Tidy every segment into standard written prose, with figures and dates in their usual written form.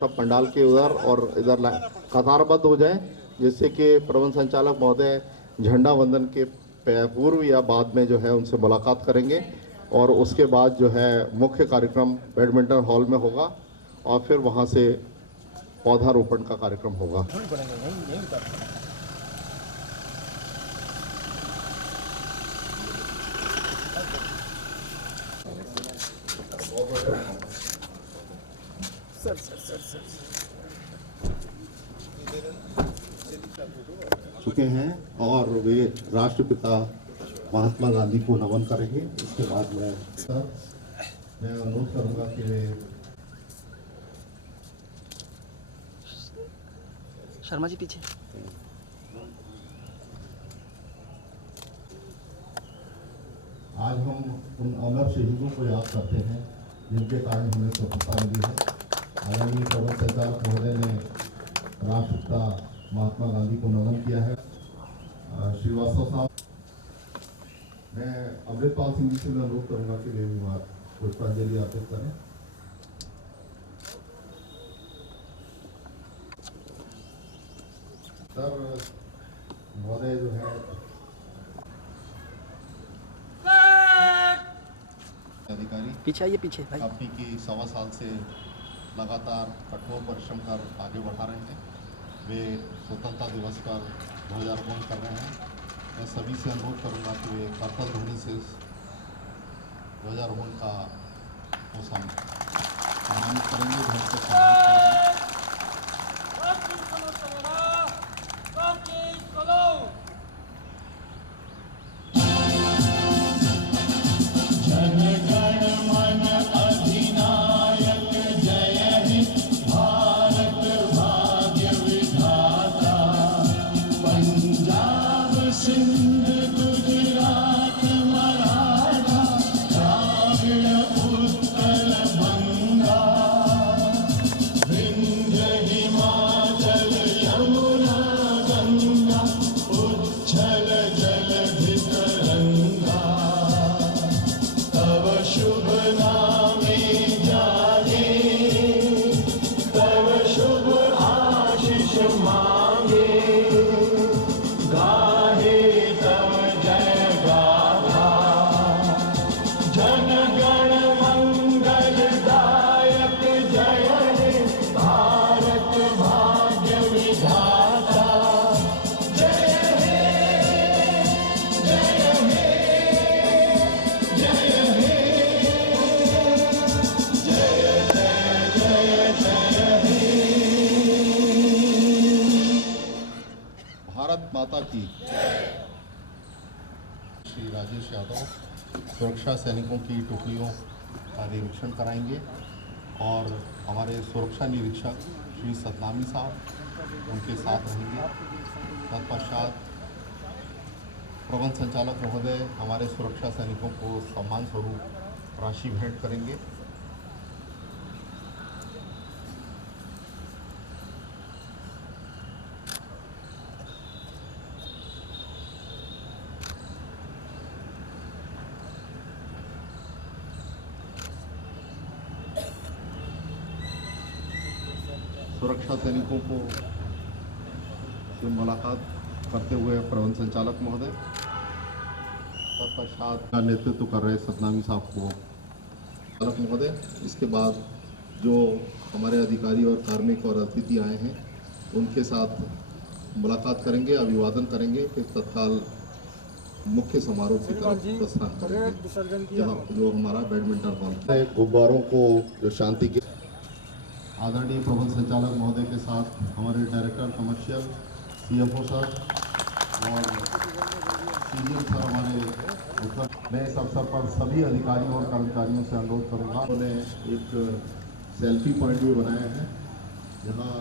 सब पंडाल के उधर और इधर कतारबद्ध हो जाए, जिससे कि प्रबंध संचालक महोदय झंडा वंदन के पूर्व या बाद में जो है उनसे मुलाकात करेंगे और उसके बाद जो है मुख्य कार्यक्रम बैडमिंटन हॉल में होगा और फिर वहां से पौधारोपण का कार्यक्रम होगा। चुके हैं और वे राष्ट्रपिता महात्मा गांधी को नमन करेंगे। इसके बाद मैं अनुरोध करूंगा कि वे शर्मा जी पीछे। आज हम उन अमर शहीदों को याद करते हैं जिनके कारण हमें स्वतंत्रता मिली है। आदरणीय प्रबंध संचालक महोदय ने राष्ट्रपिता महात्मा गांधी को नमन किया है। श्रीवास्तव साहब, मैं अमृतपाल सिंह जी से अनुरोध करूंगा कि वे पुष्पांजलि अर्पित करें। सर महोदय जो है अधिकारी पीछे आइए, पीछे भाई। कंपनी की 1.25 साल से लगातार कठोर परिश्रम कर आगे बढ़ा रहे हैं। वे स्वतंत्रता दिवस पर ध्वजारोहण कर रहे हैं। मैं सभी से अनुरोध करूंगा कि वे करतल ध्वनि से ध्वजारोहण का सम्मानित करेंगे, ध्वनि को सम्मानित करेंगे। माता की। श्री राजेश यादव सुरक्षा सैनिकों की टुकड़ियों का निरीक्षण कराएंगे और हमारे सुरक्षा निरीक्षक श्री सतनामी साहब उनके साथ रहेंगे। तत्पश्चात प्रबंध संचालक महोदय हमारे सुरक्षा सैनिकों को सम्मान स्वरूप राशि भेंट करेंगे। सुरक्षा सैनिकों को से मुलाकात करते हुए प्रबंध संचालक महोदय, तत्पश्चात का नेतृत्व कर रहे सतनामी साहब को संचालक महोदय। इसके बाद जो हमारे अधिकारी और कार्मिक और अतिथि आए हैं उनके साथ मुलाकात करेंगे, अभिवादन करेंगे, फिर तत्काल मुख्य समारोह की तरफ प्रस्थान करेंगे, जहाँ जो हमारा बैडमिंटन हॉल है। गुब्बारों को जो शांति के आदरणीय प्रबंध संचालक महोदय के साथ हमारे डायरेक्टर कमर्शियल CFO सर और सीनियर सर हमारे उत्तर। मैं इस अवसर पर सभी अधिकारियों और कर्मचारियों से अनुरोध करूँगा, उन्होंने एक सेल्फी पॉइंट भी बनाया है जहाँ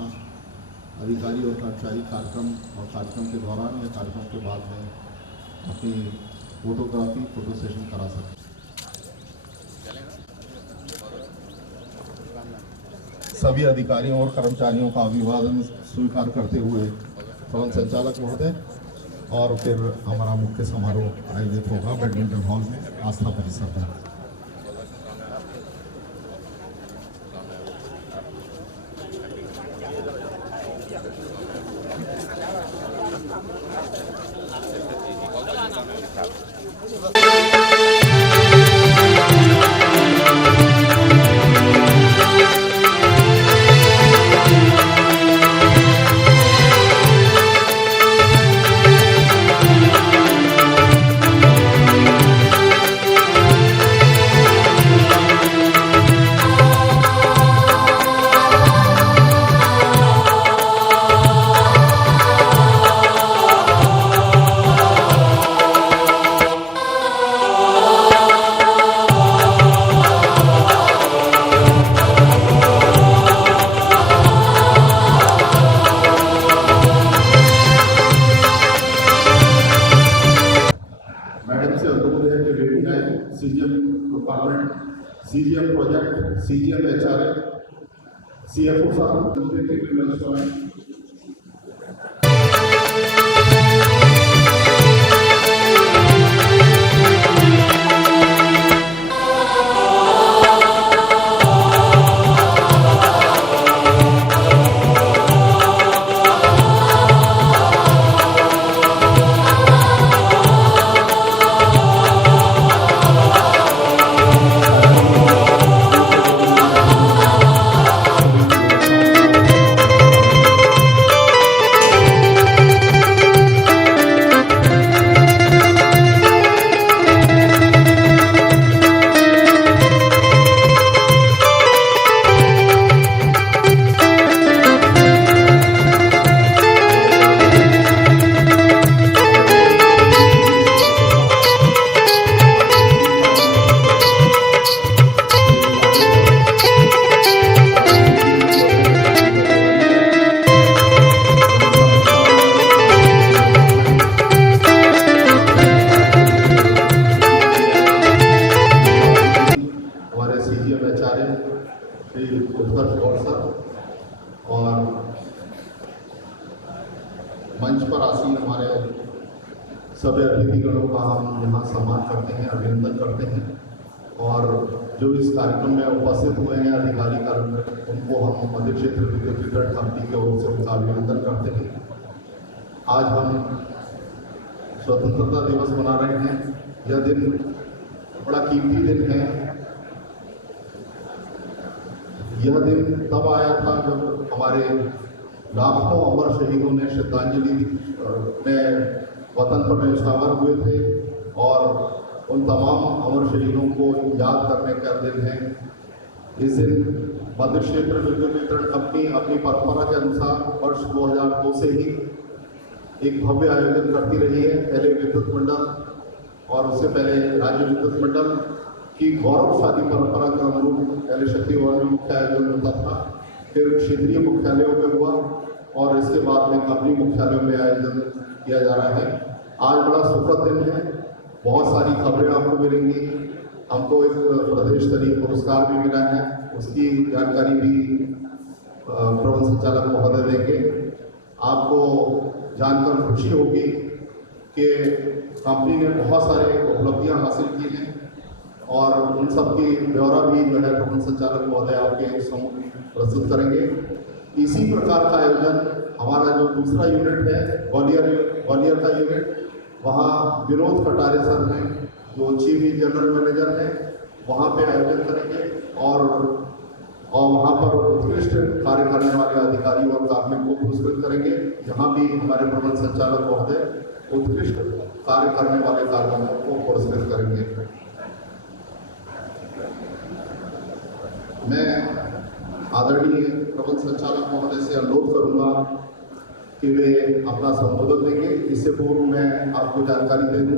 अधिकारी और कर्मचारी कार्यक्रम के दौरान या कार्यक्रम के बाद में अपनी फोटो सेशन करा सकते हैं। सभी अधिकारियों और कर्मचारियों का अभिवादन स्वीकार करते हुए प्रबंध संचालक महोदय और फिर हमारा मुख्य समारोह आयोजित होगा बैडमिंटन हॉल में आस्था परिसर में। CGM department, CGM project, CGM HRA, CFO साहब, और मंच पर आसीन हमारे सभी अतिथिगणों का हम यहाँ सम्मान करते हैं, अभिनंदन करते हैं। और जो इस कार्यक्रम में उपस्थित हुए हैं अधिकारी कर्मचारी, उनको हम मध्य क्षेत्र विद्युत वितरण कंपनी की ओर से उनका अभिनंदन करते हैं। आज हम स्वतंत्रता दिवस मना रहे हैं। यह दिन बड़ा कीमती दिन है। यह दिन तब आया था जब हमारे लाखों अमर शहीदों ने श्रद्धांजलि में वतन पर न्यौछावर हुए थे और उन तमाम अमर शहीदों को याद करने का दिन है। इस दिन मध्य क्षेत्र विद्युत वितरण कंपनी अपनी परंपरा के अनुसार वर्ष 2002 से ही एक भव्य आयोजन करती रही है। पहले विद्युत मंडल और उससे पहले राज्य विद्युत मंडल की गौरवशाली परंपरा के अनुरूप पहले शक्ति भवन में मुख्य आयोजन होता था, फिर क्षेत्रीय मुख्यालयों में हुआ और इसके बाद में कंपनी मुख्यालयों में आयोजन किया जा रहा है। आज बड़ा सुखद दिन है। बहुत सारी खबरें आपको मिलेंगी। हमको एक प्रदेश स्तरीय पुरस्कार भी मिला है, उसकी जानकारी भी प्रबंध संचालक महोदय देंगे। आपको जानकर खुशी होगी कि कंपनी ने बहुत सारे उपलब्धियां हासिल की हैं और उन सब की ब्यौरा भी जो है प्रबंध संचालक महोदय आपके सम्मुख प्रस्तुत करेंगे। इसी प्रकार का आयोजन हमारा जो दूसरा यूनिट है ग्वालियर का यूनिट, वहाँ विनोद कटारे सर हैं जो चीफ जनरल मैनेजर हैं, वहाँ पे आयोजन करेंगे और वहाँ पर उत्कृष्ट कार्य करने वाले अधिकारी और कार्मिक को पुरस्कृत करेंगे। यहाँ भी हमारे प्रबंध संचालक महोदय उत्कृष्ट कार्य करने वाले कार्मिकों को पुरस्कृत करेंगे। मैं आदरणीय प्रबंध संचालक महोदय से अनुरोध करूंगा कि वे अपना संबोधन देंगे। इससे पूर्व मैं आपको जानकारी दे दूं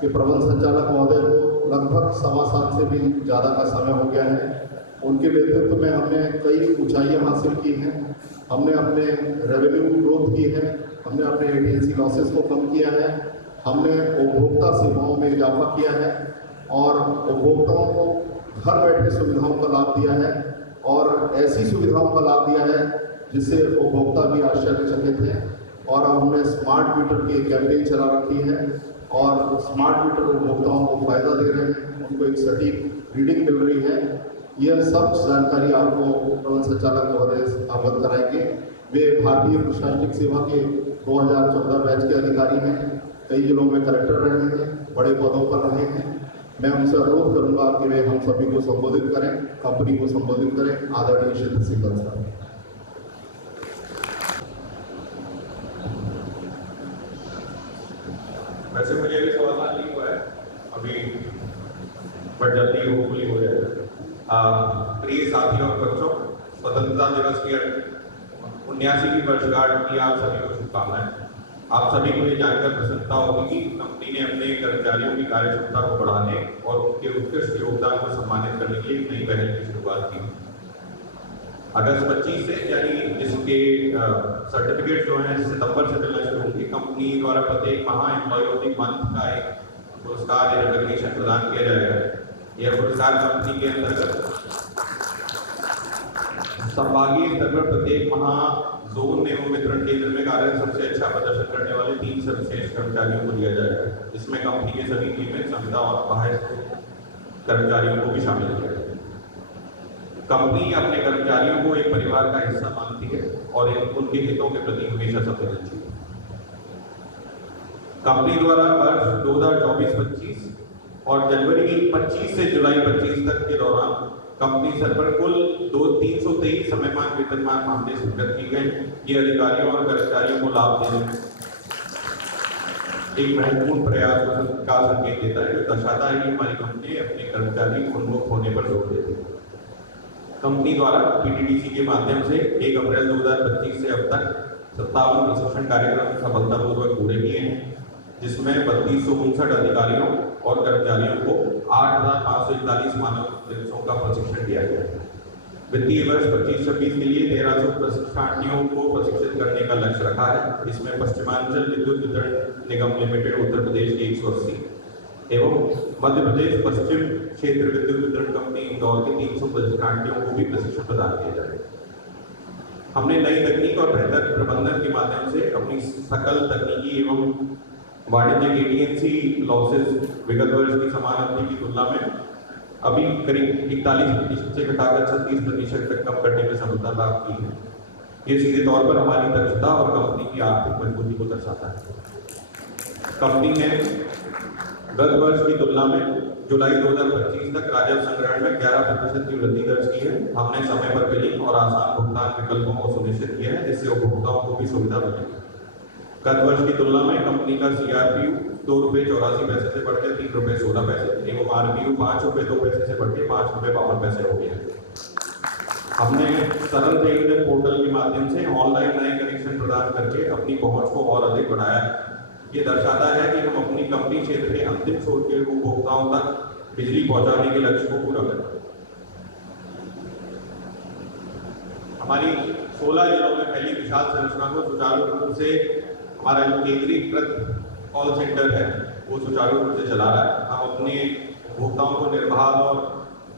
कि प्रबंध संचालक महोदय को लगभग 7.25 से भी ज़्यादा का समय हो गया है। उनके नेतृत्व में हमने कई ऊंचाइयां हासिल की हैं हमने अपने रेवेन्यू ग्रोथ की है, हमने अपने एडीएनसी लॉसेस को कम किया है, हमने उपभोक्ता सेवाओं में इजाफा किया है और उपभोक्ताओं को घर बैठे सुविधाओं का लाभ दिया है और ऐसी सुविधाओं का लाभ दिया है जिससे उपभोक्ता भी आश्चर्यचकित हैं। और हमने स्मार्ट मीटर की एक कैंपेन चला रखी है और स्मार्ट मीटर उपभोक्ताओं को फायदा दे रहे हैं, उनको एक सटीक रीडिंग मिल रही है। यह सब जानकारी आपको प्रबंध संचालक महोदय अवगत कराएंगे। वे भारतीय प्रशासनिक सेवा के 2014 बैच के अधिकारी हैं, कई जिलों में कलेक्टर रहे हैं, बड़े पदों पर रहे हैं। मैं उनसे अनुरोध करूंगा कि वे हम सभी को संबोधित करें, कंपनी को संबोधित करें। आदरणीय क्षेत्र सिंघल साहब। वैसे मुझे भी सवाल नहीं हुआ है अभी, बट जल्दी होपफुली हो जाएगा। प्रिय साथी और बच्चों, स्वतंत्रता दिवस की 79वीं वर्षगांठ की आप सभी को शुभकामनाएं। आप सभी को ये जानकर प्रसन्नता होगी कि कंपनी ने अपने कर्मचारियों की कार्यक्षमता को बढ़ाने और उनके उत्कृष्ट योगदान को सम्मानित करने के लिए एक नई पहल की शुरुआत की। अगस्त 25 से, यानी जिसके सर्टिफिकेट जो हैं सितंबर से मिलना शुरू होंगे, कंपनी द्वारा प्रत्येक माह एम्प्लॉय ऑफ द मंथ का एक पुरस्कार या रिकॉग्निशन प्रदान किया जाएगा। यह पुरस्कार कंपनी के अंतर्गत संभागीय स्तर पर प्रत्येक माह जोन एवं वितरण केंद्र में कार्यरत सबसे अच्छा प्रदर्शन करने वाले 3 सर्वश्रेष्ठ कर्मचारियों को दिया जाएगा। इसमें कंपनी के सभी टीमें, संविदा और बाह्य कर्मचारियों को भी शामिल किया जाएगा। कंपनी अपने कर्मचारियों को एक परिवार का हिस्सा मानती है और उनके हितों के प्रति हमेशा संवेदनशील है। कंपनी द्वारा वर्ष 2024-25 और जनवरी 25 से जुलाई 25 तक के दौरान कंपनी स्तर पर कुल 323 समयमान वेतनमान मामले स्वीकृत किए गए। ये अधिकारियों और कर्मचारियों को लाभ देने में एक महत्वपूर्ण प्रयास का संकेत देता है, जो दर्शाता है कि हमारी कंपनी अपने कर्मचारी उन्मुख होने पर जोर देती है। कंपनी द्वारा पीटीडीसी के माध्यम से 1 अप्रैल 2025 से अब तक 57 प्रशिक्षण कार्यक्रम सफलतापूर्वक पूरे किए हैं, जिसमें 3259 अधिकारियों और कर्मचारियों को 8541 मानव दिवसों का प्रशिक्षण दिया गया है। वित्तीय वर्ष 25-26 के लिए 1300 प्रशिक्षणार्थियों को प्रशिक्षित करने का लक्ष्य रखा है। इसमें पश्चिमांचल विद्युत वितरण निगम लिमिटेड उत्तर प्रदेश के 180 एवं मध्य प्रदेश पश्चिम क्षेत्र विद्युत वितरण कंपनी इंदौर के 300 प्रशिक्षणार्थियों को भी प्रशिक्षण प्रदान किया जाएगा। हमने नई तकनीक और बेहतर प्रबंधन के माध्यम से अपनी सकल तकनीकी एवं वाणिज्यिक एडीएनसी लॉसेस विगत वर्ष की समान अवधि की तुलना में अभी करीब 41% से घटाकर 36% तक कम करने में सफलता प्राप्त की है। ये सीधे तौर पर हमारी दक्षता और कंपनी की आर्थिक मजबूती को दर्शाता है। कंपनी ने गत वर्ष की तुलना में जुलाई 2025 तक राजस्व संग्रहण में 11% की वृद्धि दर्ज की है। हमने समय पर बिलिंग और आसान भुगतान विकल्पों को सुनिश्चित किया है, जिससे उपभोक्ताओं को भी सुविधा मिलेगी। गत वर्ष की तुलना में कंपनी का सीआरपीयू ₹2.84 से बढ़कर ₹3.16 एवं आरपीयू ₹5.02 से बढ़कर ₹5.52 हो गया। हमने सरल ट्रेड पोर्टल के माध्यम से ऑनलाइन नए कनेक्शन प्रदान करके अपनी पहुंच को और अधिक बढ़ाया है। ये दर्शाता है कि हम अपनी कंपनी क्षेत्र के अंतिम छोर के उपभोक्ताओं तक बिजली पहुंचाने के लक्ष्य को पूरा करें। हमारी 16 जिलों में फैली विशाल संरचना को सुचारू रूप से हमारा जो केंद्रीकृत कॉल सेंटर है वो सुचारू रूप से चला रहा है। हम अपने उपभोक्ताओं को निर्बाध और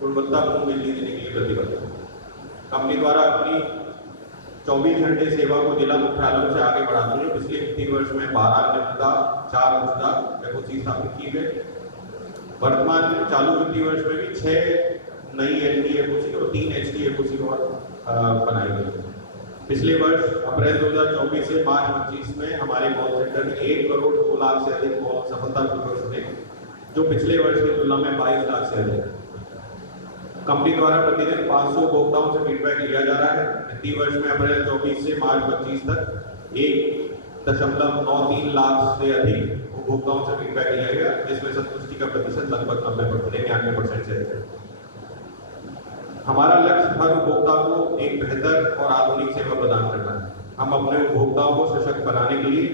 गुणवत्तापूर्ण बिजली देने के लिए प्रतिबद्ध हैं। कंपनी द्वारा अपनी 24 घंटे सेवा को जिला मुख्यालयों से आगे बढ़ाते हुए पिछले वित्तीय वर्ष में 12 निविदा, 4 उच्चता डेपोसी स्थापित की गई। वर्तमान में चालू वित्तीय वर्ष में भी 6 नई एलडीएफओसी और 3 एचडीएफओसी बनाई गई। पिछले वर्ष अप्रैल 2024 से मार्च 25 में हमारे कॉल सेंटर में 1 करोड़ 2 लाख से अधिक कॉल सफलतापूर्वक सुने, जो पिछले वर्ष की तुलना में 22 लाख से अधिक। कंपनी द्वारा प्रतिदिन 500 उपभोक्ताओं से फीडबैक लिया जा रहा है। वित्तीय वर्ष में अप्रैल 24 से मार्च 25 तक 1.93 लाख से अधिक उपभोक्ताओं से फीडबैक लिया गया, जिसमें संतुष्टि का प्रतिशत लगभग 99% से अधिक। हमारा लक्ष्य हर उपभोक्ता को एक बेहतर और आधुनिक सेवा प्रदान करना है। हम अपने उपभोक्ताओं को सशक्त बनाने के लिए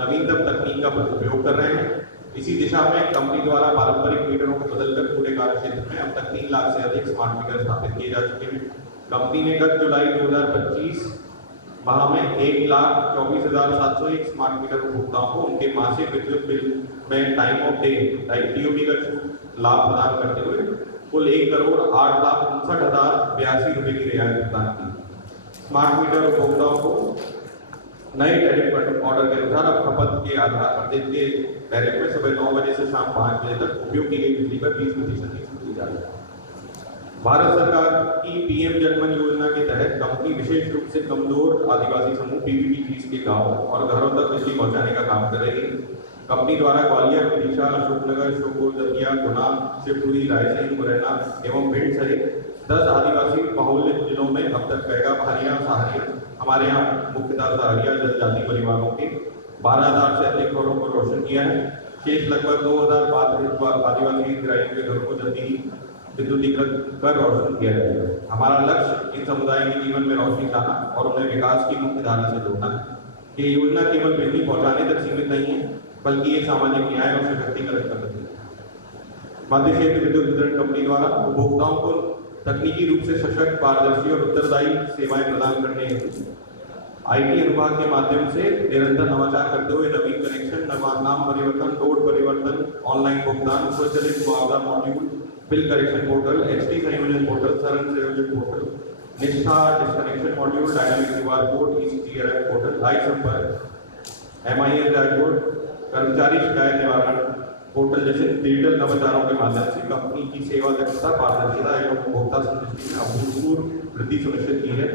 नवीनतम तकनीक का उपयोग कर रहे हैं। इसी दिशा में कंपनी द्वारा पारंपरिक मीटरों को बदलकर पूरे कार्य क्षेत्र में अब तक 3 लाख से अधिक स्मार्ट मीटर स्थापित किए जा चुके हैं। कंपनी ने गत जुलाई 2025 माह में 1,24,701 स्मार्ट मीटर उपभोक्ताओं को उनके मासिक विद्युत बिल में टाइम ऑफ डे टीओडी का छूट लाभ प्रदान करते हुए कुल 1,08,59,082 रुपए की रियायत प्रदान की। स्मार्ट मीटर उपभोक्ताओं को नए टैरिफ ऑर्डर के अनुसार अब खपत के आधार पर दिन के टैरिफ में सुबह 9 बजे से शाम 5 बजे तक उपयोग की गई बिजली पर 20% की छूट दी जा रही है। भारत सरकार की पीएम जनमन योजना के तहत कंपनी विशेष रूप से कमजोर आदिवासी समूह पीवीटी 30 के गांव और घरों तक बिजली पहुंचाने का काम कर रही है। कंपनी द्वारा ग्वालियर, विदिशा, अशोकनगर, श्योपुर, दतिया, गुना, शिवपुरी, रायसेन, मुरैना एवं भिंड सहित 10 आदिवासी बहुल्य जिलों में अब तक कैगा, पहाड़िया, सहारिया, हमारे यहाँ मुख्यतः सहारिया जनजाति परिवारों के 12,000 से अधिक घरों को रोशन किया है। शेष लगभग 2,000 आदिवासी हितग्राहियों के घरों को जल्दी ही विद्युतीकृत कर रोशन किया जाएगा। हमारा लक्ष्य इन समुदायों के जीवन में रोशनी लाना और उन्हें विकास की मुख्य धारा से जोड़ना है। ये योजना केवल बिजली पहुंचाने तक सीमित नहीं है, बल्कि ये सामाजिक न्याय और सशक्तिकरण कर रही है। मध्य क्षेत्र विद्युत वितरण कंपनी द्वारा उपभोक्ताओं को तकनीकी रूप से सशक्त, पारदर्शी और उत्तरदायी सेवाएं प्रदान करने हेतु आईटी अनुभाग के माध्यम से निरंतर नवाचार करते हुए नवीन कनेक्शन, नाम परिवर्तन, लोड परिवर्तन, ऑनलाइन भुगतान, स्वचालित मुआवजा module, bill correction portal, HT संयोजन पोर्टल, सरल संयोजन पोर्टल, निष्ठा disconnection module, dynamic reward code, ECG alert portal, I संपर्क, एमआईएस डैशबोर्ड, कर्मचारी शिकायत निवारण पोर्टल जैसे डिजिटल नवाचारों के माध्यम से कंपनी की सेवा दक्षता, पारदर्शिता एवं उपभोक्ता संतुष्टि में अभूतपूर्व वृद्धि सुनिश्चित की है,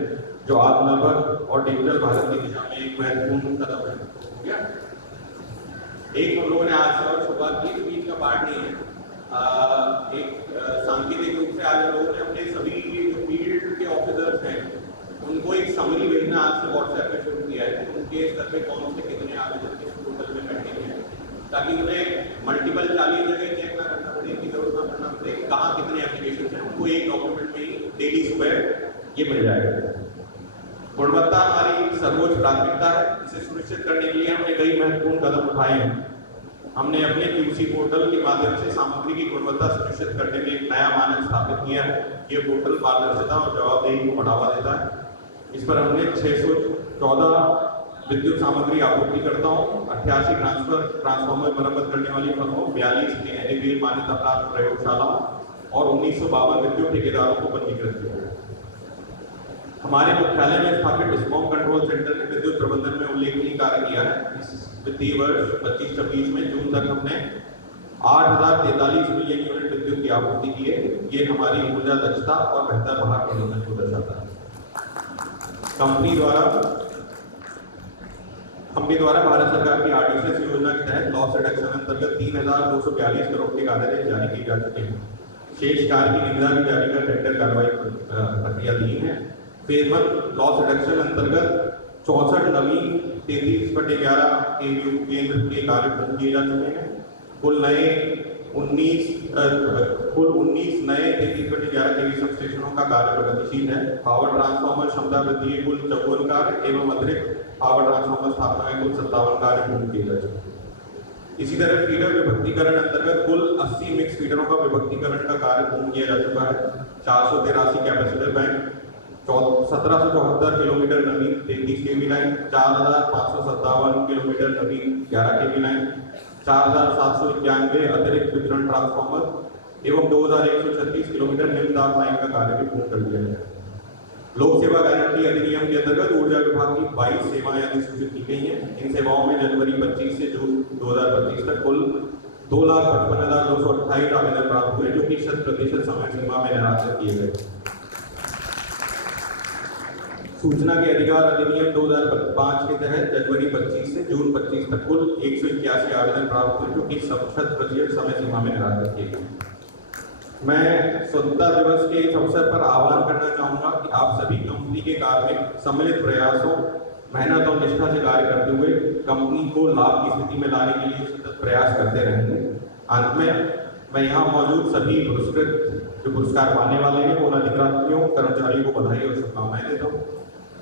जो आत्मनिर्भर और डिजिटल भारत की दिशा में एक महत्वपूर्ण कदम है। एक हम लोगों ने आज से और शुरुआत की, बीच का पार्ट नहीं है। एक सांकेतिक रूप से आज लोगों ने अपने सभी जो फील्ड के ऑफिसर्स हैं उनको एक समरी भेजना आज से व्हाट्सएप पे शुरू किया है। उनके स्तर पे कौन से कितने आवेदन किस पोर्टल में बैठे हैं, ताकि उन्हें मल्टीपल 40 जगह चेक ना करना पड़े, की जरूरत ना पड़ना पड़े, कहाँ कितने एप्लीकेशन हैं, उनको एक डॉक्यूमेंट में ही डेली सुबह ये मिल जाएगा। गुणवत्ता हमारी सर्वोच्च प्राथमिकता है। इसे सुनिश्चित करने के लिए हमने कई महत्वपूर्ण कदम उठाए हैं। हमने अपने क्यूसी पोर्टल के माध्यम से सामग्री की गुणवत्ता सुनिश्चित करने में एक नया मानक स्थापित किया है। ये पोर्टल पारदर्शिता और जवाबदेही को बढ़ावा देता है। इस पर हमने 614 विद्युत सामग्री आपूर्तिकर्ताओं, 88 ट्रांसफार्मर मरम्मत करने वाली फर्मों, 42 NABL मान्यता प्राप्त प्रयोगशालाओं और 1952 विद्युत ठेकेदारों को पंजीकृत किया है। हमारे मुख्यालय में स्थापित डिस्कॉम कंट्रोल सेंटर ने विद्युत प्रबंधन में उल्लेखनीय कार्य किया है। इस वित्तीय वर्ष 25-26 में जून तक हमने 8,043 मिलियन यूनिट विद्युत की आपूर्ति की है। ये हमारी ऊर्जा दक्षता और बेहतर बाहर प्रबंधन को दर्शाता है। कंपनी द्वारा भारत सरकार की आरडीएस योजना के तहत लॉस रिडक्शन अंतर्गत 3,242 करोड़ के आदेश जारी किए जा चुके हैं। शेष कार्य की निविदा भी जारी कर टेंडर कार्रवाई प्रक्रिया दी है। फेज 1 लॉस रिडक्शन अंतर्गत 64 नवीन 33/11 केवीयू केंद्र के कार्य पूर्ण किए जा चुके हैं। कुल 19 नए 33/11 केवी सबस्टेशनों का कार्य प्रगतिशील है। पावर ट्रांसफार्मर क्षमता वृद्धि कुल 54 कार्य एवं अतिरिक्त पावर ट्रांसफार्मर स्थापना में कुल 57 कार्य पूर्ण किए जा चुके हैं। इसी तरह फीडर विभक्तिकरण अंतर्गत कुल 80 मिक्स फीडरों का विभक्तिकरण का कार्य पूर्ण किया जा चुका है। 483 कैपेसिटर बैंक, 1774 किलोमीटर नवीन 33 केवी लाइन, 4,557 किलोमीटर नवीन 11 केवी लाइन, 4,791 अतिरिक्त वितरण ट्रांसफार्मर एवं 2,136 किलोमीटर निम्न दाब लाइन का कार्य भी पूर्ण कर दिया गया। लोक सेवा गारंटी अधिनियम के अंतर्गत ऊर्जा विभाग की 22 सेवाएं अधिसूचित की गई हैं। इन सेवाओं में जनवरी 25 से जून 2025 तक कुल 2,55,228 आवेदन प्राप्त हुए, जो कि 100% समय सीमा में निराकरण किए गए। सूचना के अधिकार अधिनियम 2005 के तहत जनवरी 25 से जून 25 तक कुल 181 आवेदन प्राप्त हुए, जो कि 100% समय सीमा में निराकरण किए गए। मैं स्वतंत्रता दिवस के इस अवसर पर आह्वान करना चाहूंगा कि आप सभी कंपनी के कार्मिक सम्मिलित प्रयासों, मेहनत और निष्ठा से कार्य करते हुए कंपनी को लाभ की स्थिति में लाने के लिए सतत प्रयास करते रहेंगे। अंत में मैं यहाँ मौजूद सभी पुरस्कृत जो पुरस्कार पाने वाले हैं उन अधिकारियों, कर्मचारियों को बधाई और शुभकामनाएं देता हूँ।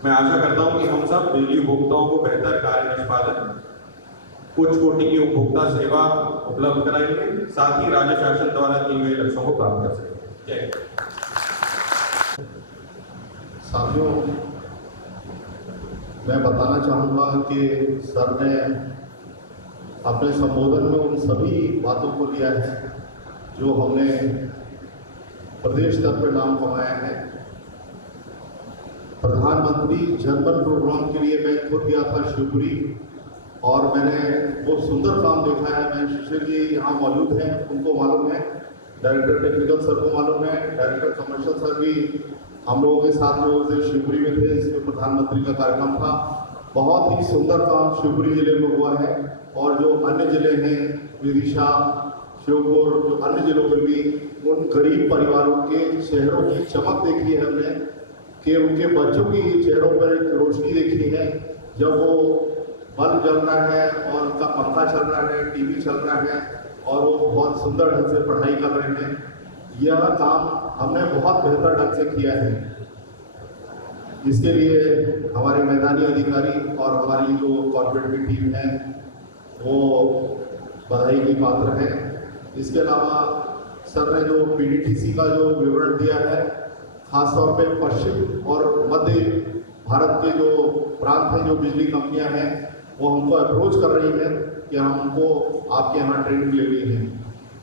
मैं आशा करता हूँ कि हम सब बिजली उपभोक्ताओं को बेहतर कार्य निष्पादन, उच्च कोटि की उपभोक्ता सेवा उपलब्ध कराएंगे, साथ ही राज्य शासन द्वारा दिए गए लक्ष्यों को प्राप्त कर सकेंगे। जय। साथियों, मैं बताना चाहूँगा कि सर ने अपने संबोधन में उन सभी बातों को लिया है जो हमने प्रदेश स्तर पर नाम कमाया है। प्रधानमंत्री जनधन प्रोग्राम के लिए मैं खुद गया था शिवपुरी और मैंने बहुत सुंदर काम देखा है। मैं शिशिर जी यहाँ मौजूद हैं, उनको मालूम है, डायरेक्टर टेक्निकल सर को मालूम है, डायरेक्टर कमर्शियल सर भी हम लोगों के साथ में उस दिन शिवपुरी में थे, इसमें प्रधानमंत्री का कार्यक्रम था। बहुत ही सुंदर काम शिवपुरी जिले में हुआ है और जो अन्य जिले हैं विदिशा, श्योपुर, जो अन्य जिलों में भी उन गरीब परिवारों के चेहरों की चमक देखी है हमने कि उनके बच्चों की चेहरों पर एक रोशनी देखी है जब वो बल्ब जल रहा है और उनका पंखा चल रहा है, टीवी चल रहा है और वो बहुत सुंदर ढंग से पढ़ाई कर रहे हैं। यह काम हमने बहुत बेहतर ढंग से किया है। इसके लिए हमारे मैदानी अधिकारी और हमारी जो कॉर्पोरेट की टीम है वो बधाई की पात्र है। इसके अलावा सर ने जो पीडीटीसी का जो विवरण दिया है, खासतौर पे पश्चिम और मध्य भारत के जो प्रांत हैं, जो बिजली कंपनियां हैं, वो हमको अप्रोच कर रही है कि हमको आपके यहाँ ट्रेनिंग ले ली है।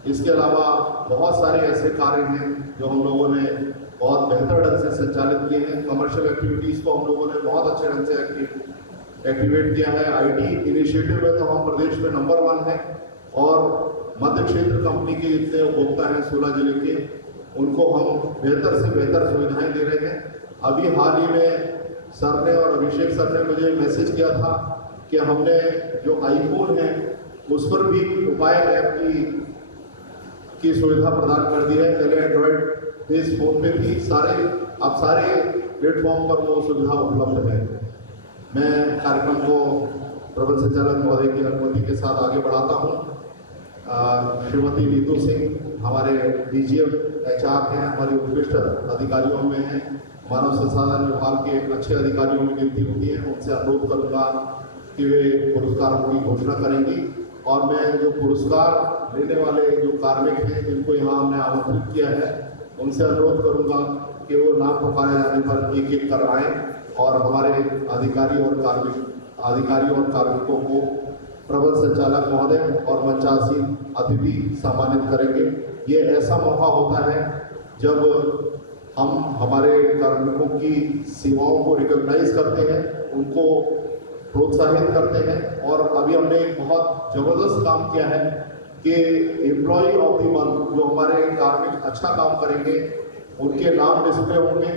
इसके अलावा बहुत सारे ऐसे कार्य हैं जो हम लोगों ने बहुत बेहतर ढंग से संचालित किए हैं। कमर्शियल एक्टिविटीज़ को हम लोगों ने बहुत अच्छे ढंग से एक्टिवेट किया है। आईटी इनिशिएटिव में तो हम प्रदेश में नंबर 1 है और मध्य क्षेत्र कंपनी के जितने उपभोक्ता हैं 16 जिले के, उनको हम बेहतर से बेहतर सुविधाएं दे रहे हैं। अभी हाल ही में सर ने और अभिषेक सर ने मुझे मैसेज किया था कि हमने जो आईफोन है उस पर भी उपाय ऐप की सुविधा प्रदान कर दी है। पहले एंड्रॉयड बेस्ड फोन पे थी, अब सारे प्लेटफॉर्म पर वो सुविधा उपलब्ध है। मैं कार्यक्रम को प्रबंध संचालक महोदय की अनुमति के साथ आगे बढ़ाता हूँ। श्रीमती नीतू सिंह हमारे डीजीएम HR हैं, हमारे उत्कृष्ट अधिकारियों में हैं, मानव संसाधन विभाग के अच्छे अधिकारियों में गिनती होती है। उनसे अनुरोध करूँगा कि वे पुरस्कारों की घोषणा करेंगी और मैं जो पुरस्कार लेने वाले जो कार्मिक हैं जिनको यहाँ हमने आमंत्रित किया है उनसे अनुरोध करूँगा कि वो नाम पुकारे जाने पर एक एक कर आएँ और हमारे अधिकारियों और कार्मिकों को प्रबंध संचालक महोदय और मंचासीन अतिथि सम्मानित करेंगे। ये ऐसा मौका होता है जब हम हमारे कार्मिकों की सेवाओं को रिकॉग्नाइज करते हैं, उनको प्रोत्साहित करते हैं। और अभी हमने एक बहुत ज़बरदस्त काम किया है कि एम्प्लॉय ऑफ द मंथ जो हमारे कार्मिक अच्छा काम करेंगे उनके नाम डिस्प्ले होंगे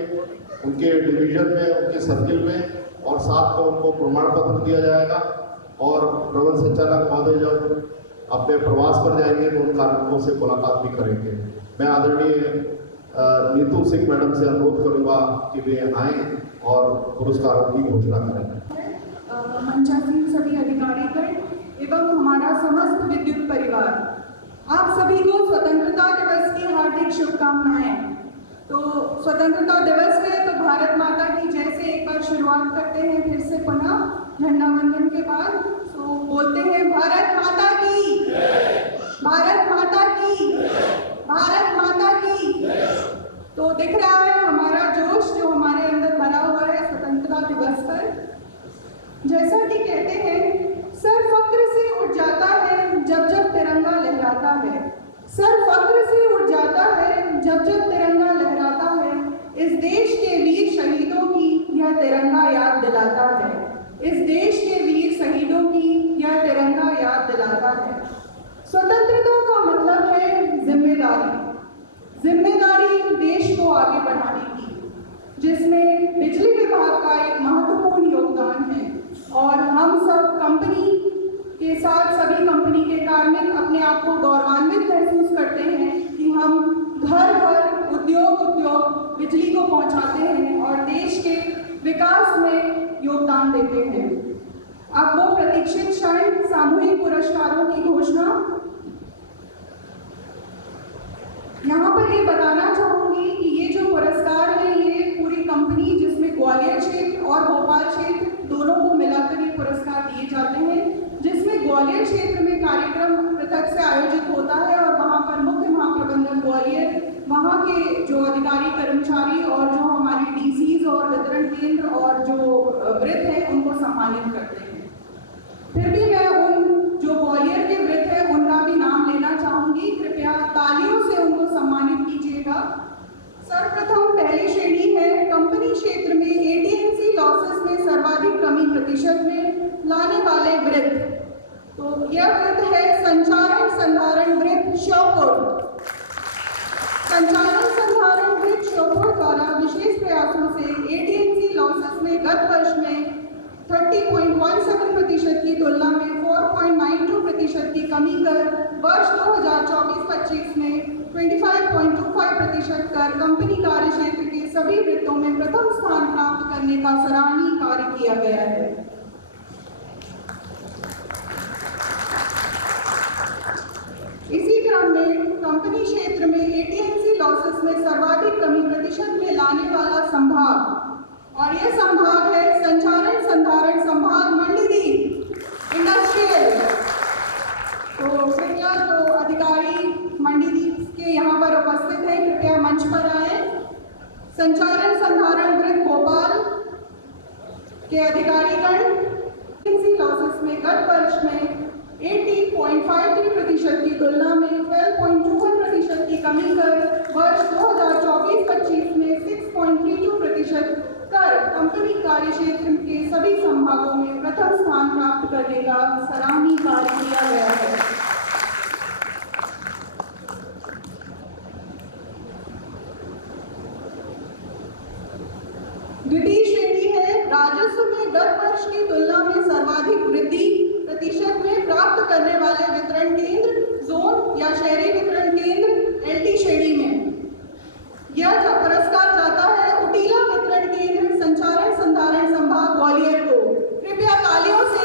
उनके डिवीजन में, उनके सर्किल में, और साथ में उनको प्रमाण पत्र दिया जाएगा। और प्रबंध संचालक महोदय जब अपने प्रवास पर जाएंगे तो उन कार्मिकों से मुलाकात भी करेंगे। मैं आदरणीय नीतू सिंह मैडम से अनुरोध करूंगा कि वे आएँ और पुरस्कारों की घोषणा करें। मंचासीन सभी अधिकारीगण एवं हमारा समस्त विद्युत परिवार, आप सभी को स्वतंत्रता दिवस की हार्दिक शुभकामनाएं। तो स्वतंत्रता दिवस है तो भारत माता की जय से एक बार शुरुआत करते हैं, फिर से पुनः झंडा वंदन के बाद तो बोलते हैं भारत माता की, भारत माता की, भारत माता की। तो दिख रहा है हमारा जोश जो हमारे अंदर भरा हुआ है स्वतंत्रता दिवस पर। जैसा कि कहते हैं, सर फक्र से उठ जाता है जब जब तिरंगा लहराता है, सर फक्र से उठ जाता है जब जब तिरंगा लहराता है। इस देश के वीर शहीदों की यह तिरंगा याद दिलाता है, इस देश के वीर शहीदों की यह तिरंगा याद दिलाता है। स्वतंत्रता का मतलब है जिम्मेदारी, जिम्मेदारी देश को आगे बढ़ाने की, जिसमें बिजली विभाग का एक महत्वपूर्ण योगदान है। और हम सब कंपनी के साथ सभी कंपनी के कार्मिक अपने आप को गौरवान्वित महसूस करते हैं कि हम घर घर, उद्योग उद्योग बिजली को पहुंचाते हैं और देश के विकास में योगदान देते हैं। अब वो प्रतीक्षित क्षण, सामूहिक पुरस्कारों की घोषणा। यहाँ पर ये बताना चाहूंगी कि ये जो पुरस्कार है ये पूरी कंपनी, जिसमें ग्वालियर क्षेत्र और भोपाल क्षेत्र दोनों को मिलाकर ये पुरस्कार दिए जाते हैं, जिसमें ग्वालियर क्षेत्र में कार्यक्रम पृथक से आयोजित होता है और वहाँ पर मुख्य महाप्रबंधक ग्वालियर, वहाँ के जो अधिकारी कर्मचारी और जो हमारे DCs और वितरण केंद्र और जो वृत्त हैं उनको सम्मानित करते हैं। फिर भी मैं उन जो ग्वालियर के वृत्त हैं उनका भी नाम लेना चाहूंगी, कृपया तालियों से उनको सम्मानित कीजिएगा। सर्वप्रथम पहली श्रेणी है कंपनी क्षेत्र में एटीएनसी लॉसेस में सर्वाधिक कमी प्रतिशत में लाने वाले वृत्त। तो यह वृत्त है संचालन संधारण वृत्त श्योपुर। संचालन संधारण वृत्त श्योपुर द्वारा विशेष प्रयासों से एटीएनसी लॉसेस में गत वर्ष में 30.17% की तुलना में 4.92% की कमी कर वर्ष 2024-25 में 25.25% कर कंपनी कार्य क्षेत्र के सभी वृत्तों में प्रथम स्थान प्राप्त करने का सराहनीय कार्य किया गया है। इसी क्रम में कंपनी क्षेत्र में एटीएनसी लॉसेस में सर्वाधिक कमी प्रतिशत में लाने वाला संभाग, और यह संभाग है संचालन संधारण संभाग मंडीदीप इंडस्ट्रियल। तो कृपया जो अधिकारी मंडीदीप के यहाँ पर उपस्थित हैं कृपया मंच पर आए। संचालन संधारण वृत्त भोपाल के अधिकारीगण एटीएनसी लॉसेस में गत वर्ष में 18.53% की तुलना में 12.21% की कमी कर वर्ष 2024-25 में 6.32% कर कंपनी कार्य क्षेत्र के सभी संभागों में प्रथम स्थान प्राप्त करने का सराहनीय कार्य किया गया है। द्वितीय श्रेणी है राजस्व में गत वर्ष की तुलना में सर्वाधिक वृद्धि प्रतिशत में प्राप्त करने वाले वितरण केंद्र जोन या शहरी वितरण केंद्र एलटी श्रेणी में। यह पुरस्कार जाता है उटीला वितरण केंद्र संचालन संधारण संभाग ग्वालियर को। कृपया तालियों से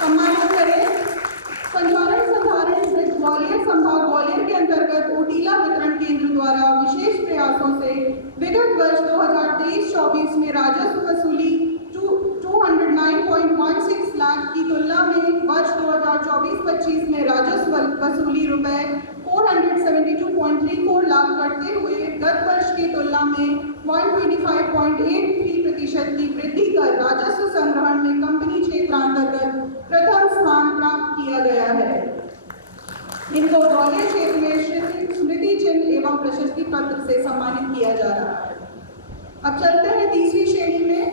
सम्मानित करें। संचालन संधारण ग्वालियर संभाग ग्वालियर के अंतर्गत उटीला वितरण केंद्र द्वारा विशेष प्रयासों से विगत वर्ष 2023-24 में राजस्व वसूली 209.16 लाख की तुलना में वर्ष 2024-25 में राजस्व वसूली रुपए 472.34 लाख करते हुए गत वर्ष की तुलना में 125.83% की वृद्धि कर राजस्व संग्रहण में कंपनी क्षेत्रांतर्गत प्रथम स्थान प्राप्त किया गया है। इनको ग्वालियर क्षेत्र में स्मृति चिन्ह एवं प्रशस्ति पत्र से सम्मानित किया जा रहा है। अब चलते हैं तीसरी श्रेणी में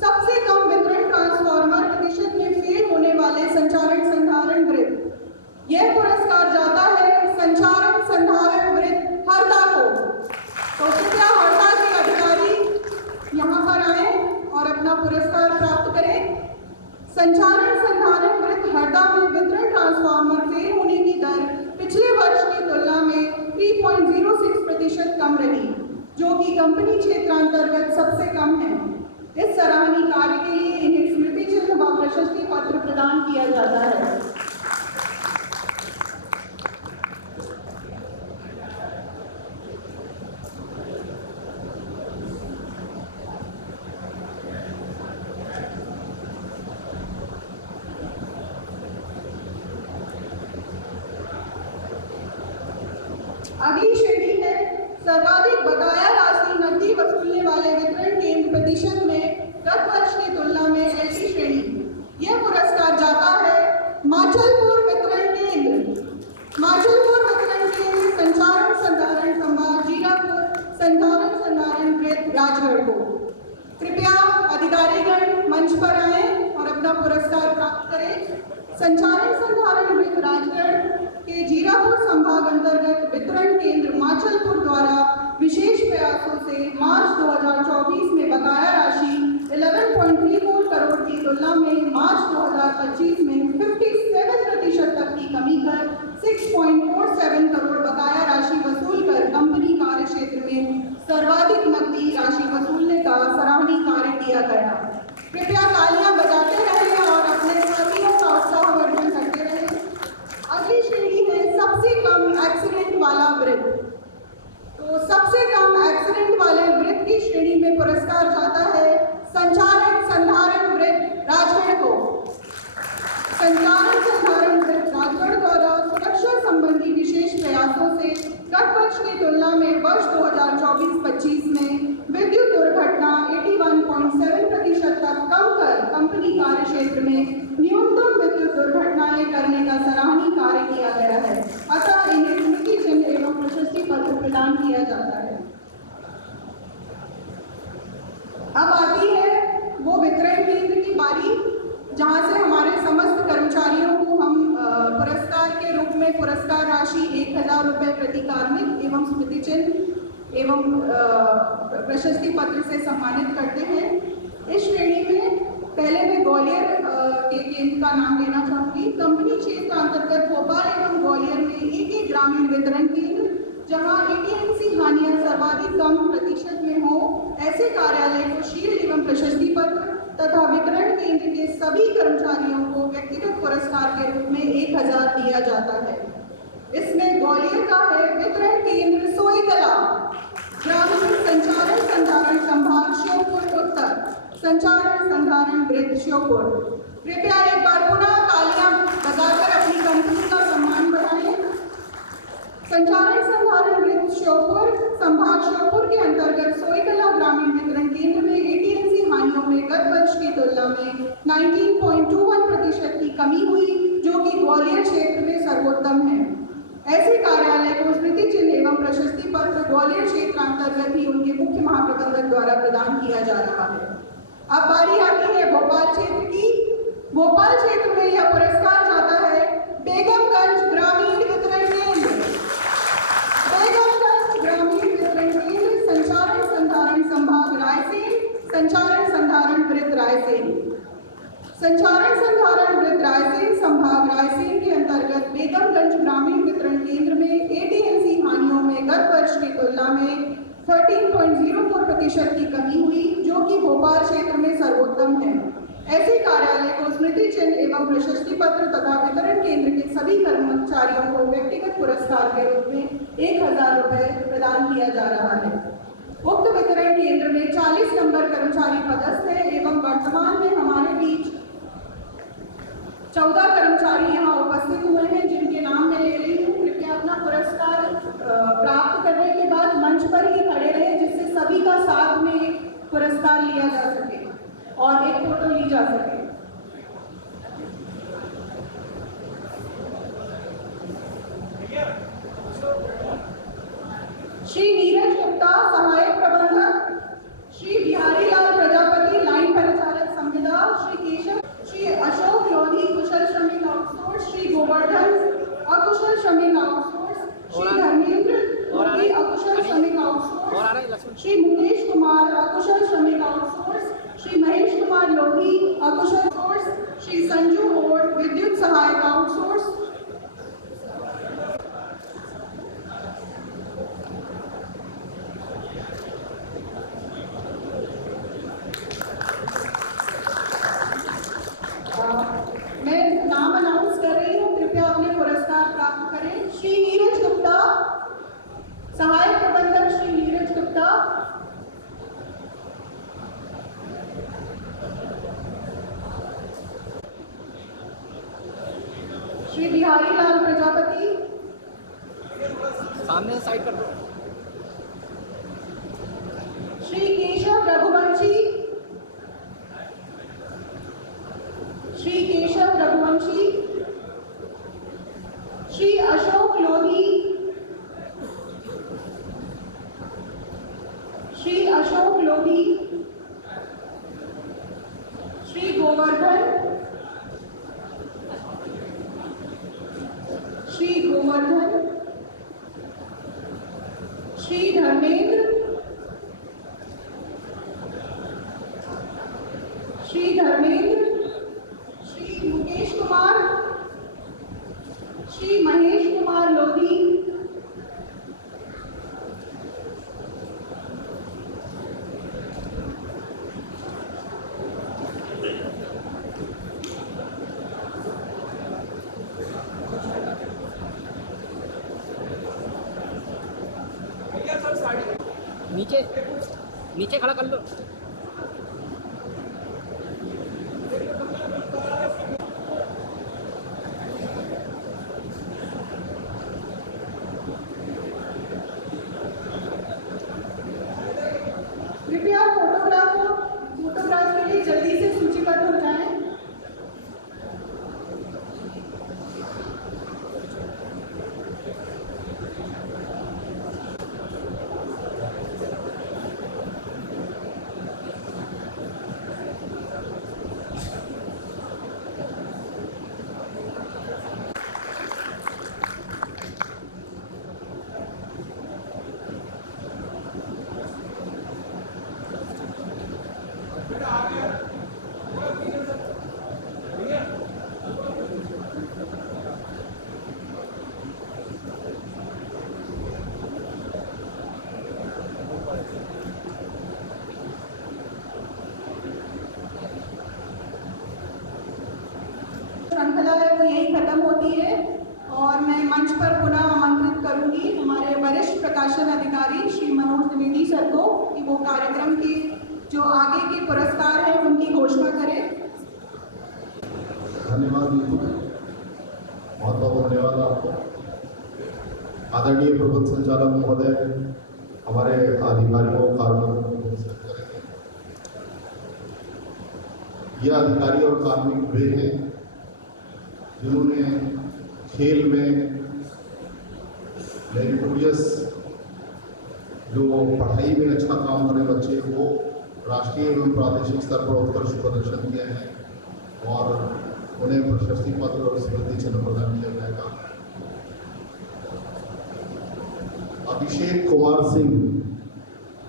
सबसे कम वितरण ट्रांसफार्मर प्रतिशत में फेल होने वाले संचालन संधारण वृत्त। यह पुरस्कार जाता है संचालन संधारण वृत्त हरदा को। तो कृपया हरदा के अधिकारी यहाँ पर आए और अपना पुरस्कार प्राप्त करें। संचालन संधारण वृत्त हरदा में वितरण ट्रांसफार्मर फेल होने की दर पिछले वर्ष की तुलना में 3.06% कम रही, जो कि कंपनी क्षेत्रांतर्गत सबसे कम है। इस सराहनीय कार्य के लिए इन्हें स्मृति चिन्ह व प्रशस्ति पत्र प्रदान किया जाता है। अगली श्रेणी है सर्वाधिक बकाया राशि नकदी वसूलने वाले वितरण केंद्र प्रतिशत में गत वर्ष की तुलना में एलटी श्रेणी। यह पुरस्कार जाता है माचलपुर वितरण केंद्र। माचलपुर वितरण केंद्र संचालन संधारण संभाग जीरापुर संचालन संधारण वृत्त राजगढ़ को। कृपया अधिकारीगण मंच पर आए और अपना पुरस्कार प्राप्त करें। संचालन संधारण वृत्त राजगढ़ के जीरापुर संभाग अंतर्गत वितरण केंद्र माचलपुर द्वारा विशेष प्रयासों से मार्च 2024 में बकाया राशि 11.34 करोड़ की तुलना में मार्च 2025 में 57% तक की कमी कर 6.47 करोड़ बकाया राशि वसूल कर कंपनी कार्य क्षेत्र में सर्वाधिक नकदी राशि वसूलने का सराहनीय कार्य किया गया। कृपया तालियां बजाते रहें और अपने साथियों का उत्साहवर्धन करते रहें। अगली श्रेणी है सबसे कम एक्सीडेंट वाला वृत्त। तो सबसे कम एक्सीडेंट वाले वृत्त की श्रेणी में पुरस्कार जाता है संचालन संधारण वृत्त राजगढ़ को। संचालन संधारण वृत्त राजगढ़ द्वारा सुरक्षा संबंधी विशेष प्रयासों से गत वर्ष की तुलना में वर्ष 2024-25 में विद्युत दुर्घटना 81.7% तक कम कर कंपनी कार्य क्षेत्र में न्यूनतम विद्युत दुर्घटनाएं करने का सराहनीय कार्य किया गया है, अतः इन्हें स्मृति चिन्ह एवं प्रशस्ति पत्र प्रदान किया जाता है। अब आती है वो वितरण केंद्र की बारी, जहां से हमारे समस्त कर्मचारियों को हम पुरस्कार के रूप में पुरस्कार राशि 1000 रुपये प्रति कार्मिक एवं स्मृति चिन्ह एवं प्रशस्ति पत्र से सम्मानित करते हैं। इस श्रेणी में पहले मैं ग्वालियर के केंद्र का नाम लेना चाहूँगी। कंपनी क्षेत्र अंतर्गत भोपाल एवं ग्वालियर में एक ग्रामीण वितरण केंद्र, जहां एटीएमसी हानियां सर्वाधिक कम प्रतिशत में हो, ऐसे कार्यालय को शील्ड एवं प्रशस्ति पत्र तथा वितरण केंद्र के सभी कर्मचारियों को व्यक्तिगत पुरस्कार के रूप में 1000 दिया जाता है। इसमें ग्वालियर का है वितरण केंद्र सोईकला, ग्रामीण संचारण संधारण संभाग श्योपुर उत्तर, संचारण संधारण वृत्त श्योपुर। कृपया एक बार पुनः तालियां बजाकर अपनी कंपनी का सम्मान बढ़ाएं। संचारण संधारण वृत्त श्योपुर संभाग श्योपुर के अंतर्गत सोईकला ग्रामीण वितरण केंद्र में एटीएमसी हानियों में गत वर्ष की तुलना में 19.21% की कमी हुई, जो कि ग्वालियर क्षेत्र में सर्वोत्तम है। ऐसे कार्यालय को स्मृति चिन्ह एवं प्रशस्ति पत्र ग्वालियर क्षेत्र अंतर्गत ही उनके मुख्य महाप्रबंधक द्वारा प्रदान किया जा रहा है। अब बारी आती है भोपाल क्षेत्र की। भोपाल क्षेत्र में यह पुरस्कार जाता है बेगमगंज ग्रामीण वितरण केंद्र। बेगमगंज ग्रामीण वितरण केंद्र, संचारण संधारण संभाग रायसेन, संचारण संधारण वृत्त रायसेन। संचारण संधारण वृत्त रायसेन संभाग रायसेन के अंतर्गत बेगमगंज ग्रामीण वितरण केंद्र में एटीएमसी हानियों में गत वर्ष की तुलना में 13.04% की कमी हुई, जो कि भोपाल क्षेत्र में सर्वोत्तम है। ऐसे कार्यालय को स्मृति चिन्ह एवं प्रशस्ति पत्र तथा वितरण केंद्र के सभी कर्मचारियों को व्यक्तिगत पुरस्कार के रूप में 1000 रुपये प्रदान किया जा रहा है। उक्त वितरण केंद्र में 40 नंबर कर्मचारी पदस्थ है एवं वर्तमान में हमारे बीच 14 कर्मचारी यहाँ उपस्थित हुए हैं, जिनके नाम मैं ले रही हूँ। कृपया अपना पुरस्कार प्राप्त करने के बाद मंच पर ही खड़े रहे, जिससे सभी का साथ में एक पुरस्कार लिया जा सके और एक फोटो ली जा सके। श्री नीरज गुप्ता सहायक प्रबंधक, श्री बिहारी लाल प्रजापति लाइन परिचालक संविदा, श्री केशव, श्री अशोक लोधी कुशल श्रमिक आउटसोर्स, श्री गोवर्धन अकुशल श्रमिक आउटसोर्स, श्री धर्मेंद्र अकुशल श्रमिक आउटसोर्स, श्री मुकेश कुमार अकुशल श्रमिक आउटसोर्स, श्री महेश कुमार लोधी अकुशल सोर्स, श्री संजू ओड विद्युत सहायक आउटसोर्स। मैं नाम अनाउंस कर रही हूँ, कृपया अपने पुरस्कार प्राप्त करें। श्री नीरज गुप्ता सहायक प्रबंधक, श्री नीरज गुप्ता। श्री बिहारी लाल प्रजापति, सामने साइड कर दो। श्री केशव रघुवंशी, श्री केशव रघुवंशी, श्री अशोक लोधी, श्री अशोक लोधी, श्री गोवर्धन, श्री गोवर्धन, श्री धर्मेंद्र, श्री धर्मेंद्र, श्री मुकेश कुमार, श्री महेश कुमार लोधी, नीचे नीचे खड़ा कर लो। कृपया फोटोग्राफ के लिए जल्दी से सूचीबद्ध हो जाएं। श्रृंखला है वो यही खत्म होती है और मैं मंच पर पुनः आमंत्रित करूंगी हमारे वरिष्ठ प्रकाशन अधिकारी श्री मनोज द्विवेदी सर को कि वो कार्यक्रम की जो आगे के पुरस्कार हैं उनकी घोषणा करें। धन्यवाद, बहुत बहुत धन्यवाद आपको। आदरणीय प्रबंध संचालक महोदय हमारे अधिकारियों कार्मिकों को पुरस्कृत करेंगे। यह अधिकारी और कार्मिक वे हैं जिन्होंने खेल में मेरिटोरियस जो पढ़ाई में अच्छा काम करे बच्चे को राष्ट्रीय एवं प्रादेशिक स्तर पर उत्कृष्ट प्रदर्शन किया है और उन्हें प्रशस्ति पत्र और स्मृति चिन्ह प्रदान किया जाएगा। अभिषेक कुमार सिंह,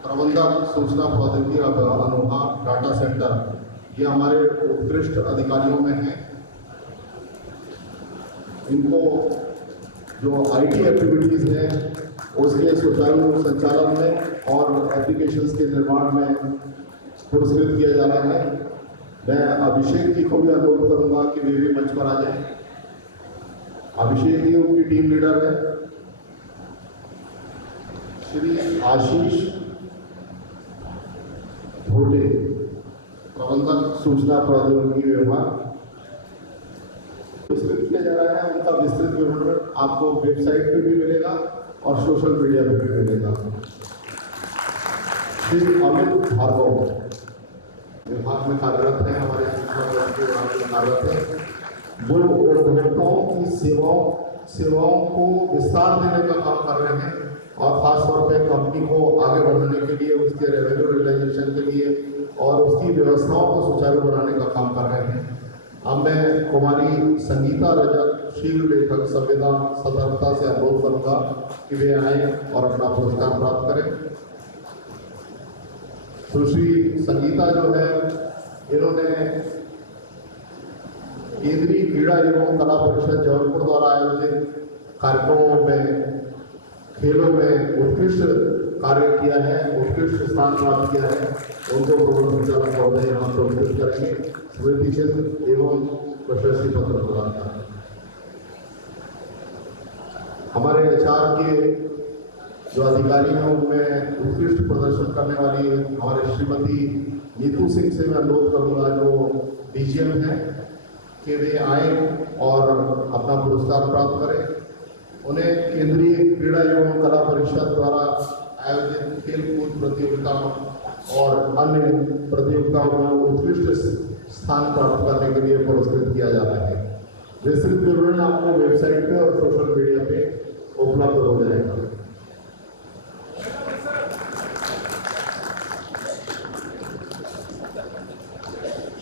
प्रबंधक सूचना प्रौद्योगिकी अनोखा डाटा सेंटर, ये हमारे उत्कृष्ट अधिकारियों में हैं। इनको जो आईटी एक्टिविटीज़ हैं उसके सुचारू संचालन में और एप्लीकेशंस के निर्माण में पुरस्कृत किया जा रहा है। मैं अभिषेक जी को भी अनुरोध करूंगा कि वे भी मंच पर आ जाएं। अभिषेक जी उनकी टीम लीडर है। श्री आशीष भोटे, प्रबंधक सूचना प्रौद्योगिकी विभाग, पुरस्कृत किया जा रहा है। उनका विस्तृत विवरण आपको वेबसाइट पे भी मिलेगा और सोशल मीडिया पे भी मिलेगा। श्री अमित भार्गव विभाग में कार्यरत है, हमारे सूचना प्रौद्योगिकी विभाग में कार्यरत है। वो उपभोक्ताओं की सेवाओं को विस्तार देने का काम कर रहे हैं और खासतौर पे कंपनी को आगे बढ़ाने के लिए, उसके रेवेन्यू रियलाइजेशन के लिए और उसकी व्यवस्थाओं को सुचारू बनाने का काम कर रहे हैं। अब मैं कुमारी संगीता रजक, शील लेखक, संविदा सतर्कता से अनुरोध करूंगा कि वे आए और अपना पुरस्कार प्राप्त करें। सुश्री संगीता जो है, इन्होंने केंद्रीय क्रीड़ा एवं कला परिषद जबलपुर द्वारा आयोजित कार्यक्रमों में, खेलों में उत्कृष्ट कार्य किया है, उत्कृष्ट स्थान प्राप्त किया है। उनको प्रबंध संचालक महोदय यहाँ पुरस्कृत करेंगे, स्मृति चिन्ह एवं प्रशस्ति पत्र प्रदान करेंगे। हमारे एचआर के जो अधिकारी हैं उनमें उत्कृष्ट प्रदर्शन करने वाली हमारे श्रीमती नीतू सिंह से मैं अनुरोध करूँगा जो डीजीएम हैं कि वे आए और अपना पुरस्कार प्राप्त करें। उन्हें केंद्रीय क्रीड़ा एवं कला परिषद द्वारा आयोजित खेल कूद प्रतियोगिताओं और अन्य प्रतियोगिताओं में उत्कृष्ट स्थान प्राप्त करने के लिए पुरस्कृत किया जा रहा है। विस्तृत विवरण आपको वेबसाइट पे और सोशल मीडिया पे उपलब्ध हो जाएगा।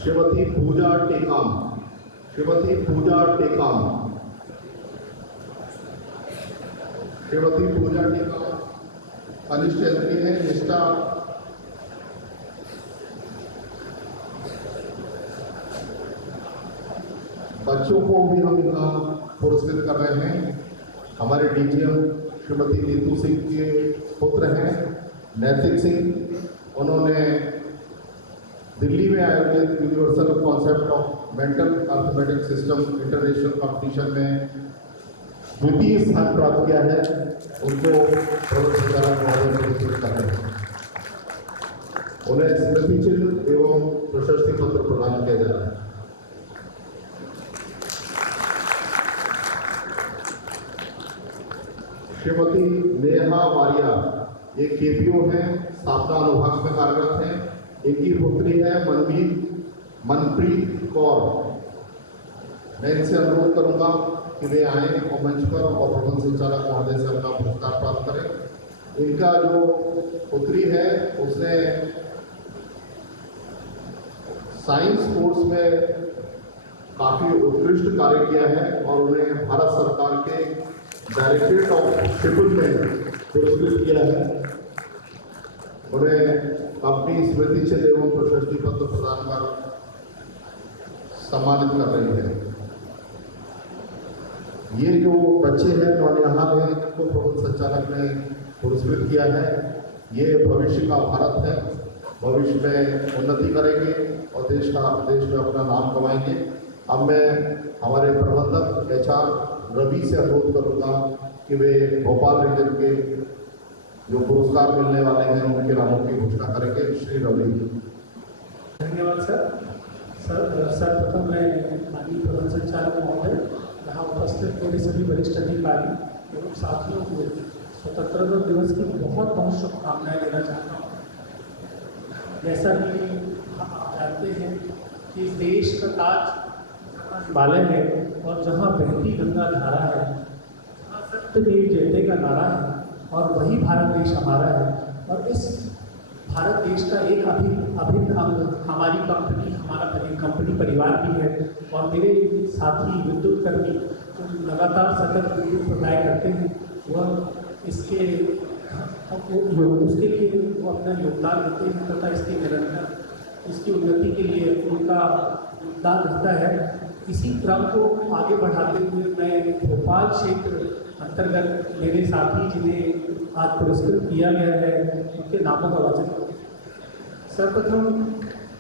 श्रीमती पूजा टेकाम, श्रीमती पूजा टेकाम, श्रीमती पूजा टेकाम कनिष्ठ यंत्री है, निष्ठा बच्चों को भी हम इनका पुरस्कृत कर रहे हैं। हमारे डीजीएम श्रीमती नीतू सिंह के पुत्र हैं नैतिक सिंह। उन्होंने दिल्ली में आयोजित universal concept of mental arithmetic system international competition में द्वितीय स्थान प्राप्त किया है। उनको प्रबंध संचालक महोदय पुरस्कृत कर रहे हैं। उन्हें स्मृति चिन्ह एवं प्रशस्ति पत्र प्रदान किया जा रहा है। श्रीमती नेहा वारिया, ये केपीओ हैं, स्थापना अनुभाग में कार्यरत हैं। इनकी पुत्री है मनप्रीत कौर। मैं इनसे अनुरोध करूंगा कि वे आए और मंच पर और प्रबंध संचालक महोदय से अपना पुरस्कार प्राप्त करें। इनका जो पुत्री है उसने साइंस कोर्स में काफ़ी उत्कृष्ट कार्य किया है और उन्हें भारत सरकार के डायरेक्टरेट ऑफ शिपिंग में पुरस्कृत किया है। उन्हें कंपनी स्मृति चिन्ह एवं प्रशस्ति पत्र प्रदान कर सम्मानित कर रही है। ये जो बच्चे हैं नौनिहाल हैं, इनको प्रबंध संचालक ने पुरस्कृत किया है। ये भविष्य का भारत है, भविष्य में उन्नति करेंगे और देश में अपना नाम कमाएंगे। अब मैं हमारे प्रबंधक HR रवि से अनुरोध करूँगा कि वे भोपाल रीजन के जो पुरस्कार मिलने वाले हैं उनके नामों की घोषणा करेंगे। श्री रवि। धन्यवाद सर। सर्वप्रथम मैं माननीय प्रबंध संचालक महोदय, यहाँ उपस्थित मेरे सभी वरिष्ठ अधिकारी एवं साथियों को स्वतंत्रता दिवस की बहुत बहुत शुभकामनाएं देना चाहता हूँ। जैसा कि आप जानते हैं कि देश का ताज हिमालय है और जहाँ बहती गंगा धारा है, सत्यमेव जयते का नारा है और वही भारत देश हमारा है। और इस भारत देश का एक अभिन्न अंग हमारी कंपनी, हमारा कंपनी परिवार भी है। और मेरे साथी विद्युत कर्मी जो लगातार सतत विद्युत सप्लाई करते हैं, वह उसके लिए वो अपना योगदान देते हैं तथा इसकी उन्नति के लिए उनका योगदान रहता है। इसी क्रम को आगे बढ़ाते हुए मैं भोपाल क्षेत्र अंतर्गत मेरे साथी जिन्हें आज पुरस्कृत किया गया है उनके नामों का वाचन करूँ। सर्वप्रथम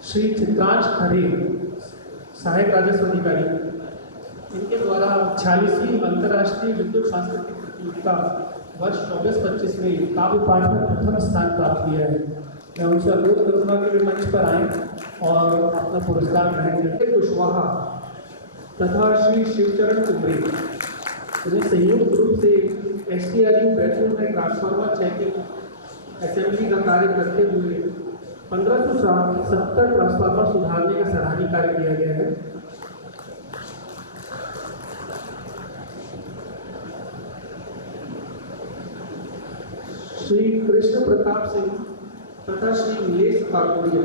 श्री चित्रांश खरे, सहायक राजस्व अधिकारी, इनके द्वारा 46वीं अंतर्राष्ट्रीय विद्युत सांस्कृतिक प्रतियोगिता वर्ष 24-25 में काव्य पाठ में प्रथम स्थान प्राप्त किया है। मैं उनसे अनुरोध करूँगा कि वे मंच पर आएँ और अपना पुरस्कार ग्रहण करें। कुशवाहा तथा श्री शिवचरण कुमरे, उन्हें संयुक्त रूप से STRU बैतूल में ट्रांसफार्मर चेकिंग असेंबली का कार्य करते हुए 1570 ट्रांसफार्मर सुधारने का सराहनीय कार्य किया गया है। श्री कृष्ण प्रताप सिंह तथा श्री नीलेश काकोड़िया,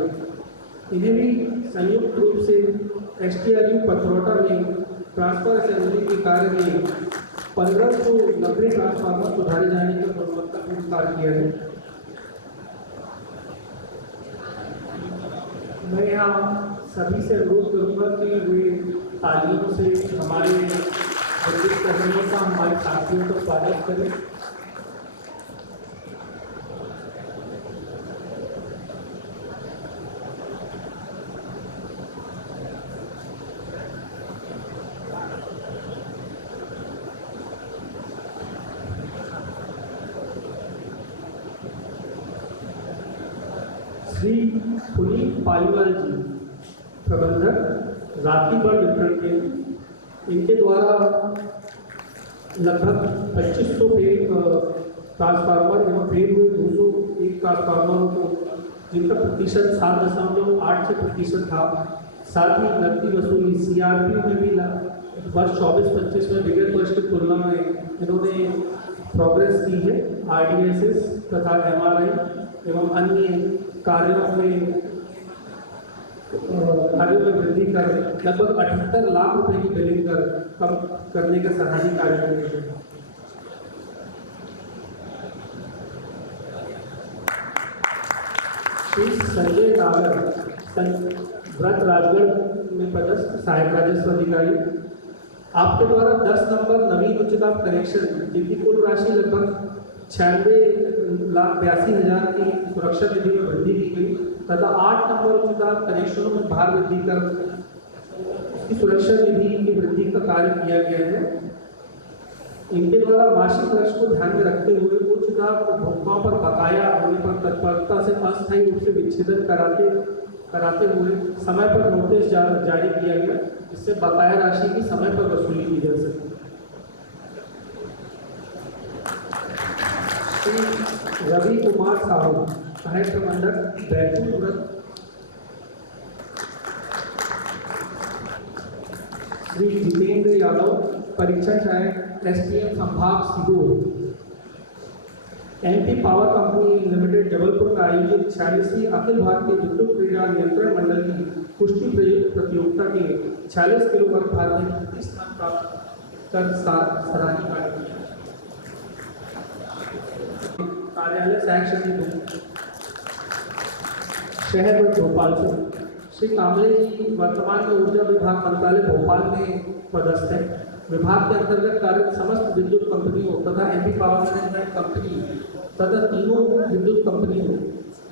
इन्हें भी संयुक्त रूप से STRU पथरौटा में ट्रांसफर असेंबली के कार्य में 1590 ट्रांसफार्मर सुधारे जाने का गुणवत्तापूर्ण कार्य किया है। मैं यहाँ सभी से अनुरोध करूँगा कि वे तालियों से हमारे विद्युत कर्मियों का, हमारे साथियों का स्वागत करें। श्री पुनीत पालीवाल जी, प्रबंधक राखी बल वितरण केंद्र, इनके द्वारा लगभग 2500 पेड़ ट्रांसफार्मर एवं पेड़ हुए 201 ट्रांसफार्मरों को, जिनका प्रतिशत 7.86% था। साथ ही नकदी वसूली CRPO में भी वर्ष 24-25 में विगत वर्ष की तुलना में इन्होंने प्रोग्रेस की है। RDSS तथा MRI एवं अन्य कार्यों में वृद्धि कर लगभग 78 लाख रुपए की बिलिंग कर कम करने का सराहनीय कार्य किया है। श्री संजय नागर, व्रत राजगढ़ में पदस्थ सहायक राजस्व अधिकारी, आपके द्वारा 10 नंबर नवीन उच्च दाब कनेक्शन जिनकी कुल राशि लगभग 96,82,000 की सुरक्षा निधि में वृद्धि की गई तथा 8 नंबर उच्च दाब कनेक्शनों में भार वृद्धि कर उसकी सुरक्षा निधि की वृद्धि का कार्य किया गया है। इनके द्वारा वार्षिक लक्ष्य को ध्यान में रखते हुए उच्च दाब उपभोक्ताओं पर बकाया होने पर तत्परता से अस्थायी रूप से विच्छेदन कराते हुए समय पर नोटिस जारी किया गया, जिससे बकाया राशि की समय पर वसूली की जा सके। श्री रवि कुमार साहू, सहायक प्रबंधक बैतूल व्रत, श्री जितेंद्र यादव, परीक्षण सहायक SPM संभाग Sehore, MP power company limited Jabalpur का आयोजित 46वीं अखिल भारतीय विद्युत क्रीड़ा नियंत्रण मंडल की कुश्ती प्रतियोगिता के 46 किलो वर्ग भार में तृतीय स्थान प्राप्त कर सराहनीय कार्य किया। कार्यालय सहायक शहर भोपाल से श्री कामले जी वर्तमान में ऊर्जा विभाग मंत्रालय भोपाल में पदस्थ है। विभाग के अंतर्गत कार्यरत समस्त विद्युत कंपनियों तथा MP पावर मैनेजमेंट कंपनी तथा तीनों विद्युत कंपनियों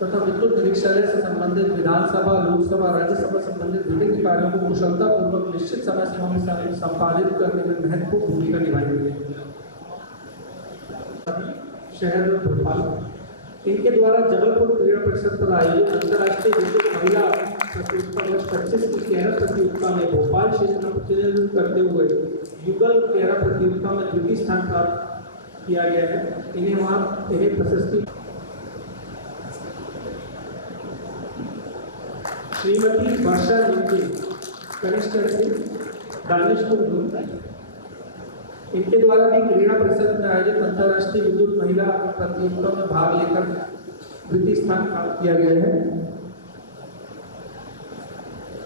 तथा विद्युत निरीक्षालय से संबंधित विधानसभा, लोकसभा, राज्यसभा संबंधित विभिन्न कार्यों को कुशलतापूर्वक निश्चित समय सीमा में संपादित करने में महत्वपूर्ण भूमिका निभाई गई है। शहर में भोपाल, इनके द्वारा जबलपुर क्रीड़ा परिषद पर आयोजित अंतर्राष्ट्रीय विद्युत महिला प्रतियोगिता वर्ष 25 की कैरम प्रतियोगिता में भोपाल क्षेत्र का प्रतिनिधित्व करते हुए युगल कैरम प्रतियोगिता में द्वितीय स्थान प्राप्त किया गया है। इन्हें प्रशस्ति श्रीमती वर्षा नित्य, कनिष्ठ दानिशपुर, इनके द्वारा भी क्रीड़ा परिषद में आयोजित अंतर्राष्ट्रीय विद्युत महिला प्रतियोगिता में भाग लेकर द्वितीय स्थान प्राप्त किया गया है।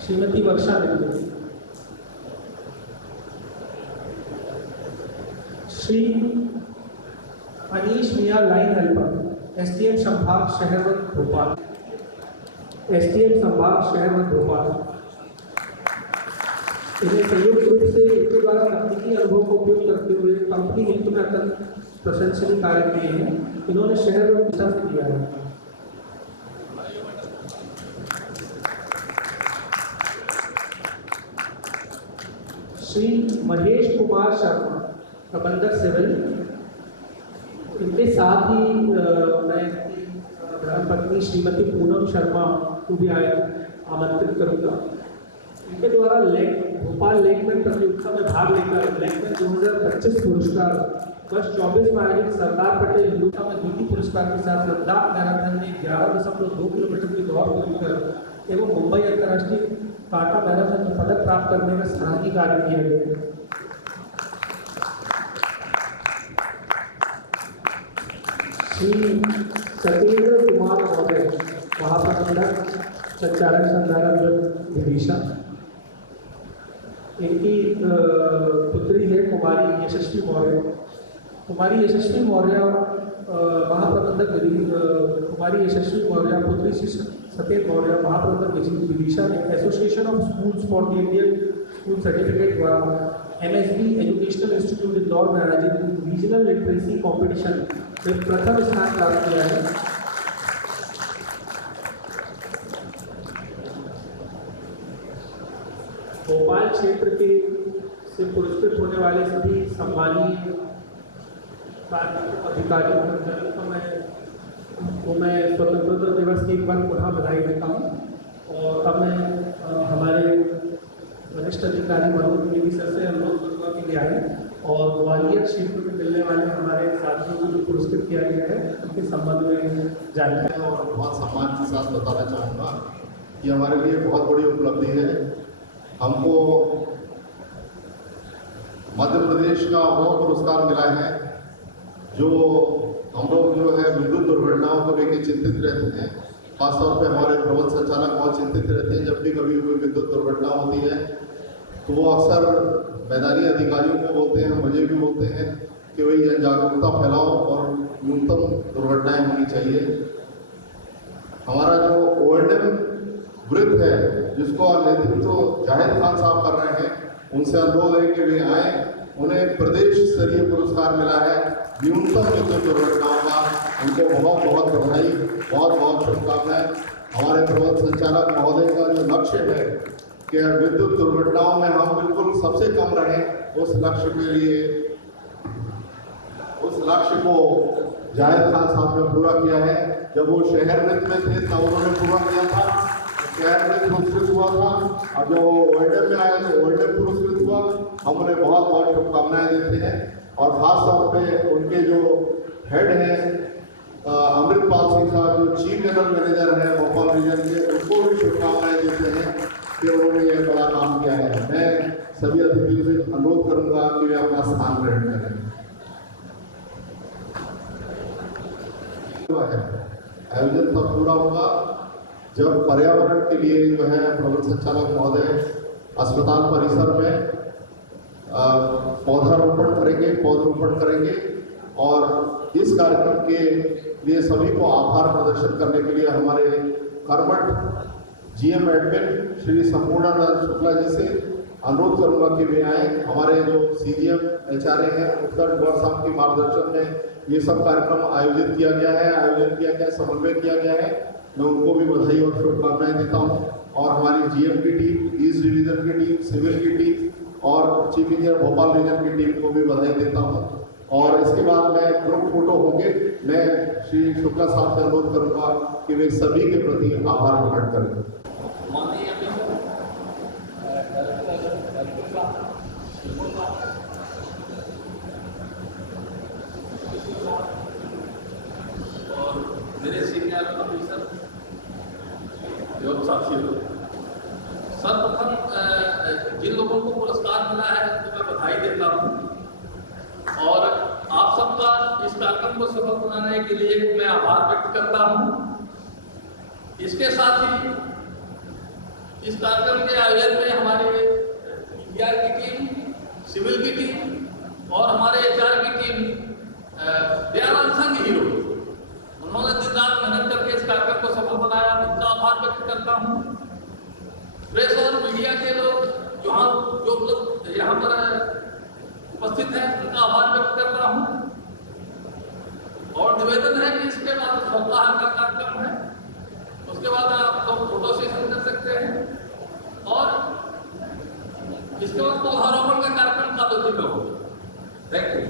श्रीमती वर्षा नित्य। श्री अनीश मिया, लाइन हेल्पर, एसटीएम संभाग शहरवंत भोपाल, एसटीएम संभाग शहरवंत भोपाल। इन्हें संयुक्त रूप से इनके द्वारा तकनीकी अनुभव का उपयोग करते हुए कंपनी हित में अत्यंत प्रशंसनीय कार्य किए हैं। इन्होंने शहर में विकास किया है। श्री महेश कुमार शर्मा, प्रबंधक सिविल। इनके साथ ही मैं धर्मपत्नी श्रीमती पूनम शर्मा को भी आमंत्रित करूंगा। इनके द्वारा भोपाल लेकमैन प्रतियोगिता में भाग लेकर लेकमैन 2025 पुरस्कार, वर्ष 24 में आयोजित सरदार पटेल हिंदुस्तान में द्वितीय पुरस्कार के साथ लद्दाख मैराथन में 11.2 किलोमीटर की दौड़ पूरी एवं मुंबई अंतर्राष्ट्रीय टाटा मैराथन में पदक प्राप्त करने में सराहनीय कार्य किया गया। श्री सत्येंद्र कुमार मौर्य, महाप्रबंधक संचालक संधारण विदिशा। इनकी पुत्री है कुमारी यशस्वी मौर्य। कुमारी यशस्वी मौर्य महाप्रबंधक कुमारी यशस्वी मौर्य पुत्री श्री सत्येंद्र मौर्य महाप्रबंधक विदिशा ने association of schools for the Indian school certificate द्वारा एमएसबी एजुकेशनल इंस्टीट्यूट इंदौर में आयोजित रीजनल लिटरेसी कॉम्पिटिशन में प्रथम स्थान प्राप्त किया है। भोपाल क्षेत्र के से पुरस्कृत होने वाले सभी सम्मानीय अधिकारियों को मैं स्वतंत्रता दिवस की एक बार पुनः बधाई देता हूँ। और अब मैं हमारे वरिष्ठ अधिकारी मनोज द्विवेदी सर से अनुरोध करूँगा कि ले आए और ग्वालियर क्षेत्र में मिलने वाले हमारे साथियों को जो पुरस्कृत किया गया है उनके संबंध में जानकारी और बहुत सम्मान के साथ बताना चाहूँगा कि हमारे लिए बहुत बड़ी उपलब्धि है। हमको मध्य प्रदेश का वो पुरस्कार मिला है जो हम लोग जो है विद्युत दुर्घटनाओं को लेकर चिंतित रहते हैं। खासतौर पे हमारे प्रबंध संचालक बहुत चिंतित रहते हैं जब भी कभी कोई विद्युत दुर्घटना होती है तो वो अक्सर मैदानी अधिकारियों को बोलते हैं, मुझे भी बोलते हैं कि भाई जागरूकता फैलाओ और न्यूनतम दुर्घटनाएं होनी चाहिए। हमारा जो ONM वृत्त है जिसको नेतृत्व जाहिद खान साहब कर रहे हैं, उनसे अनुरोध है कि वे आए। उन्हें प्रदेश स्तरीय पुरस्कार मिला है न्यूनतम विद्युत दुर्घटनाओं का। उनको बहुत बहुत बधाई, बहुत बहुत शुभकामनाएं। हमारे प्रबंध संचालक महोदय का जो लक्ष्य है कि विद्युत दुर्घटनाओं में हम बिल्कुल सबसे कम रहें, उस लक्ष्य के लिए उस लक्ष्य को जाहिद खान साहब ने पूरा किया है। जब वो शहर वृत्त में थे तब उन्होंने पूरा किया था, शहर वृत्त पुरस्कृत हुआ था। अब जो ONM में आए तो ONM पुरस्कृत हुआ। हम उन्हें बहुत बहुत शुभकामनाएं देते हैं और खास तौर पे उनके जो हेड हैं अमृतपाल सिंह साहब जो चीफ जनरल मैनेजर हैं भोपाल रीजन के, उनको भी शुभकामनाएं देते हैं कि उन्होंने ये बड़ा काम किया है। मैं सभी अतिथियों से अनुरोध करूंगा कि वे अपना स्थान ग्रहण करें। आयोजन तब पूरा होगा जब पर्यावरण के लिए जो है प्रबंध संचालक महोदय अस्पताल परिसर में पौधारोपण करेंगे और इस कार्यक्रम के लिए सभी को आभार प्रदर्शन करने के लिए हमारे कर्मठ GM एडमिन श्री संपूर्णानंद शुक्ला जी से अनुरोध करूंगा कि वे आए। हमारे जो CGM HRA हैं उत्तर गौर साहब के मार्गदर्शन में ये सब कार्यक्रम आयोजित किया गया है, समन्वय किया गया है मैं उनको भी बधाई और शुभकामनाएं देता हूँ। और हमारी जीएम की टीम, ईस्ट डिवीजन की टीम, सिविल की टीम और चीफ इंजीनियर भोपाल रीजन की टीम को भी बधाई देता हूँ। और इसके बाद मैं ग्रुप फोटो होंगे, मैं श्री शुक्ला साहब से अनुरोध करूँगा कि वे सभी के प्रति आभार प्रकट करें। और मेरे सीनियर ऑफिसर एवं साथियों, सर्वप्रथम जिन लोगों को पुरस्कार मिला है तो मैं बधाई देता हूँ और आप सबका इस कार्यक्रम को सफल बनाने के लिए मैं आभार व्यक्त करता हूँ। इसके साथ ही इस कार्यक्रम के आयोजन में हमारे पीआर की टीम, सिविल की टीम और हमारे एचआर की team they are unsung hero. उन्होंने दिन रात मेहनत करके इस कार्यक्रम को सफल बनाया, उनका आभार व्यक्त करता हूँ। प्रेस और मीडिया के लोग जो लोग यहाँ पर उपस्थित हैं उनका आभार व्यक्त करता हूँ। और निवेदन है कि इसके बाद सप्ताह का कार्यक्रम है, उसके बाद आप लोग फोटो सेशन कर सकते हैं और इसके बाद पौधारोपण का कार्यक्रम कादोती में होगा। Thank you.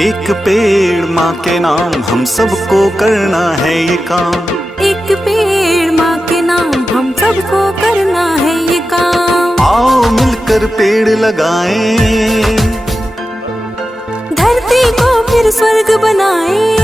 एक पेड़ माँ के नाम, हम सबको करना है ये काम। एक पेड़ माँ के नाम, हम सबको करना है ये काम। आओ मिलकर पेड़ लगाएं, धरती को फिर स्वर्ग बनाएं।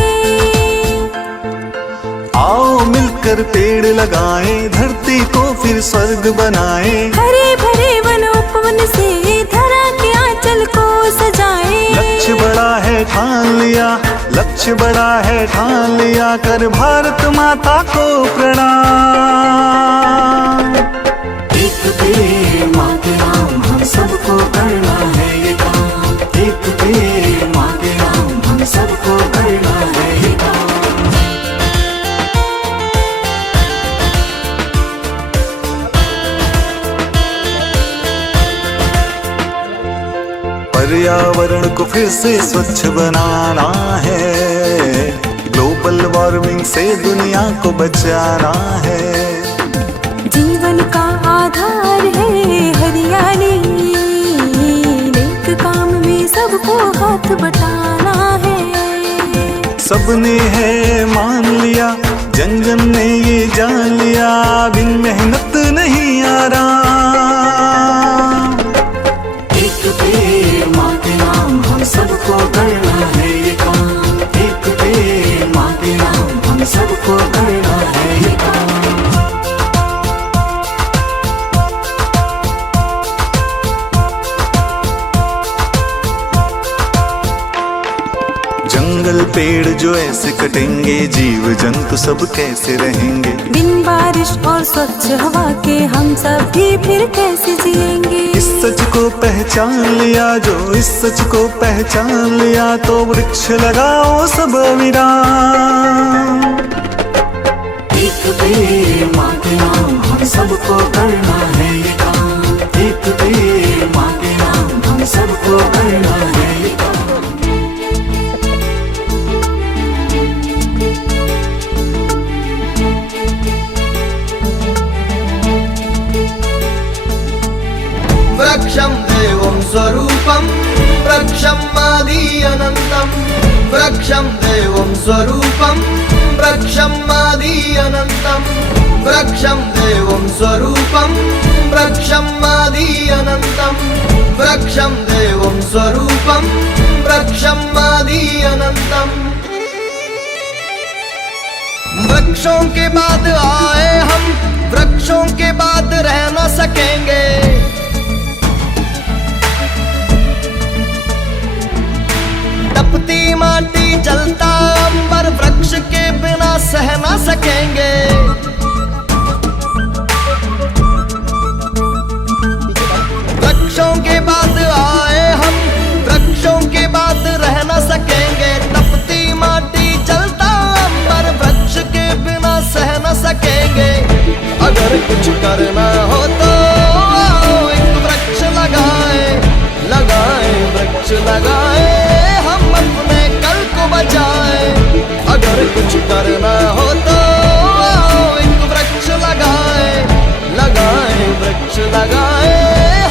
आओ मिलकर पेड़ लगाएं, धरती को फिर स्वर्ग बनाएं। हरे भरे वन उपवन से धरा के आंचल को सजाएं। लक्ष्य बड़ा है ठान लिया, लक्ष्य बड़ा है ठान लिया, कर भारत माता को प्रणाम। एक पेड़ माँ के नाम, हम सबको करना है ये काम। एक पेड़ माँ के नाम, हम सबको करना है ये काम। पर्यावरण को फिर से स्वच्छ बनाना है, ग्लोबल वार्मिंग से दुनिया को बचाना है। जीवन का आधार है हरियाली, नेक काम में सबको हाथ बटाना है। सबने है मान लिया, जन जन ने ये जान लिया, बिन मेहनत नहीं आराम। एक पेड़ माँ के नाम, हम सबको करना है ये काम। एक पेड़ माँ के नाम, हम सबको करना है ये काम। जंगल पेड़ जो ऐसे कटेंगे, जीव जंतु सब कैसे रहेंगे। बिन बारिश और स्वच्छ हवा के हम सब भी फिर कैसे जिएंगे। इस सच को पहचान लिया, जो इस सच को पहचान लिया, तो वृक्ष लगाओ सब विराम। एक पेड़ माँ के नाम, हम सबको करना है ये काम। एक पेड़ माँ के नाम, हम सबको करना है ये काम। वृक्षं देवं स्वरूपं वृक्षं आदि अनन्तं। वृक्षं देवं स्वरूपं वृक्षं आदि अनन्तं। वृक्षं देवं स्वरूपं वृक्षं आदि अनन्तं। वृक्षं देवं स्वरूपं वृक्षं आदि अनन्तं। वृक्षों के बाद आए हम, वृक्षों के बाद रह न सकेंगे। तपती माटी जलता अंबर, वृक्ष के बिना सह ना सकेंगे। वृक्षों के बाद आए हम, वृक्षों के बाद रह ना सकेंगे। तपती माटी जलता अंबर, वृक्ष के बिना सह ना सकेंगे। अगर कुछ करना हो तो आओ एक वृक्ष लगाए, लगाए वृक्ष लगाए, हम अपने कल को बचाए। अगर कुछ करना हो तो आओ एक वृक्ष लगाए, लगाए वृक्ष लगाए,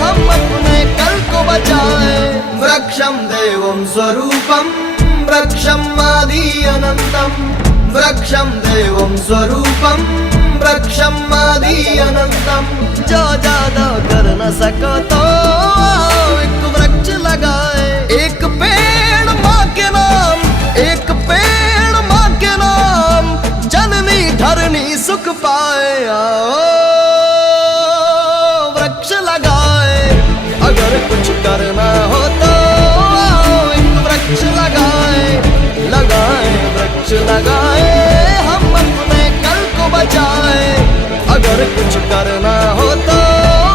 हम अपने कल को बचाए। वृक्षं देवं स्वरूपं वृक्षं आदि अनन्तं। वृक्षं देवं स्वरूपं वृक्षं आदि अनन्तं। जो ज्यादा कर न सको तो आओ एक वृक्ष लगाए। एक पेड़ माँ के नाम, एक पेड़ माँ के नाम, जननी धरनी सुख पाए। आओ वृक्ष लगाए। अगर कुछ करना हो तो आओ एक वृक्ष लगाए, लगाए वृक्ष लगाए, हम अपने कल को बचाए। अगर कुछ करना हो तो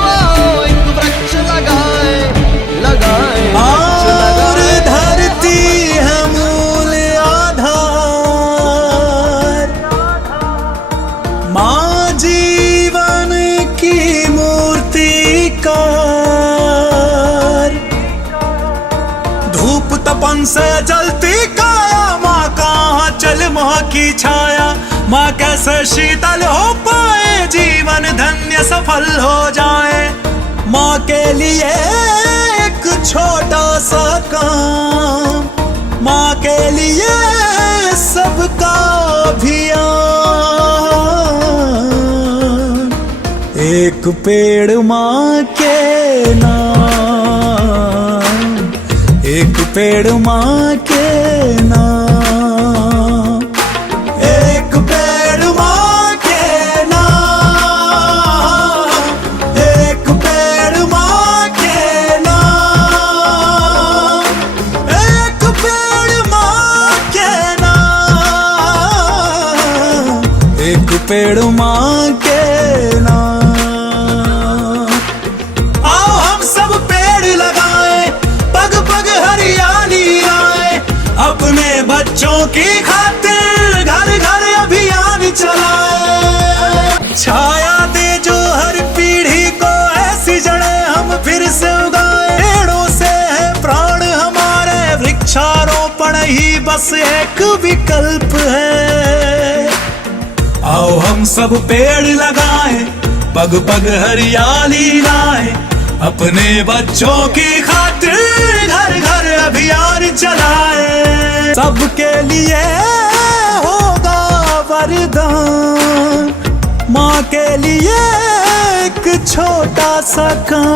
आओ एक वृक्ष लगाए, लगाए वृक्ष लगाए। धरती है मूल आधार, माँ जीवन की मूर्तिकार। धूप तपन से जलती काया, माँ कहाँ चल मोह की छाया। माँ कैसे शीतल हो पाए, जीवन धन्य सफल हो जाए। माँ के लिए एक छोटा सा काम, माँ के लिए सबका अभियान। एक पेड़ माँ के नाम, एक पेड़ माँ के नाम, एक पेड़ माँ के नाम, एक पेड़ माँ के नाम, एक पेड़ माँ के नाम, एक पेड़ माँ के नाम। आओ हम सब पेड़ लगाएं, पग पग हरियाली आए, अपने बच्चों की खातिर घर घर अभियान चलाए। छाया दे जो हर पीढ़ी को ऐसी जड़ें हम फिर से उगाए। पेड़ों से है प्राण हमारे, वृक्षारोपण ही बस एक विकल्प है। आओ हम सब पेड़ लगाएं, पग पग हरियाली लाए, अपने बच्चों की खातिर घर घर अभियान चलाए। सबके लिए होगा वरदान, माँ के लिए एक छोटा सा काम।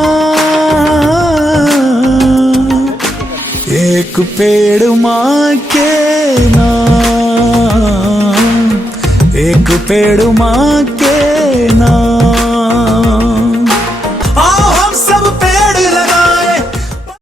एक पेड़ माँ के नाम, एक पेड़ माँ के नाम।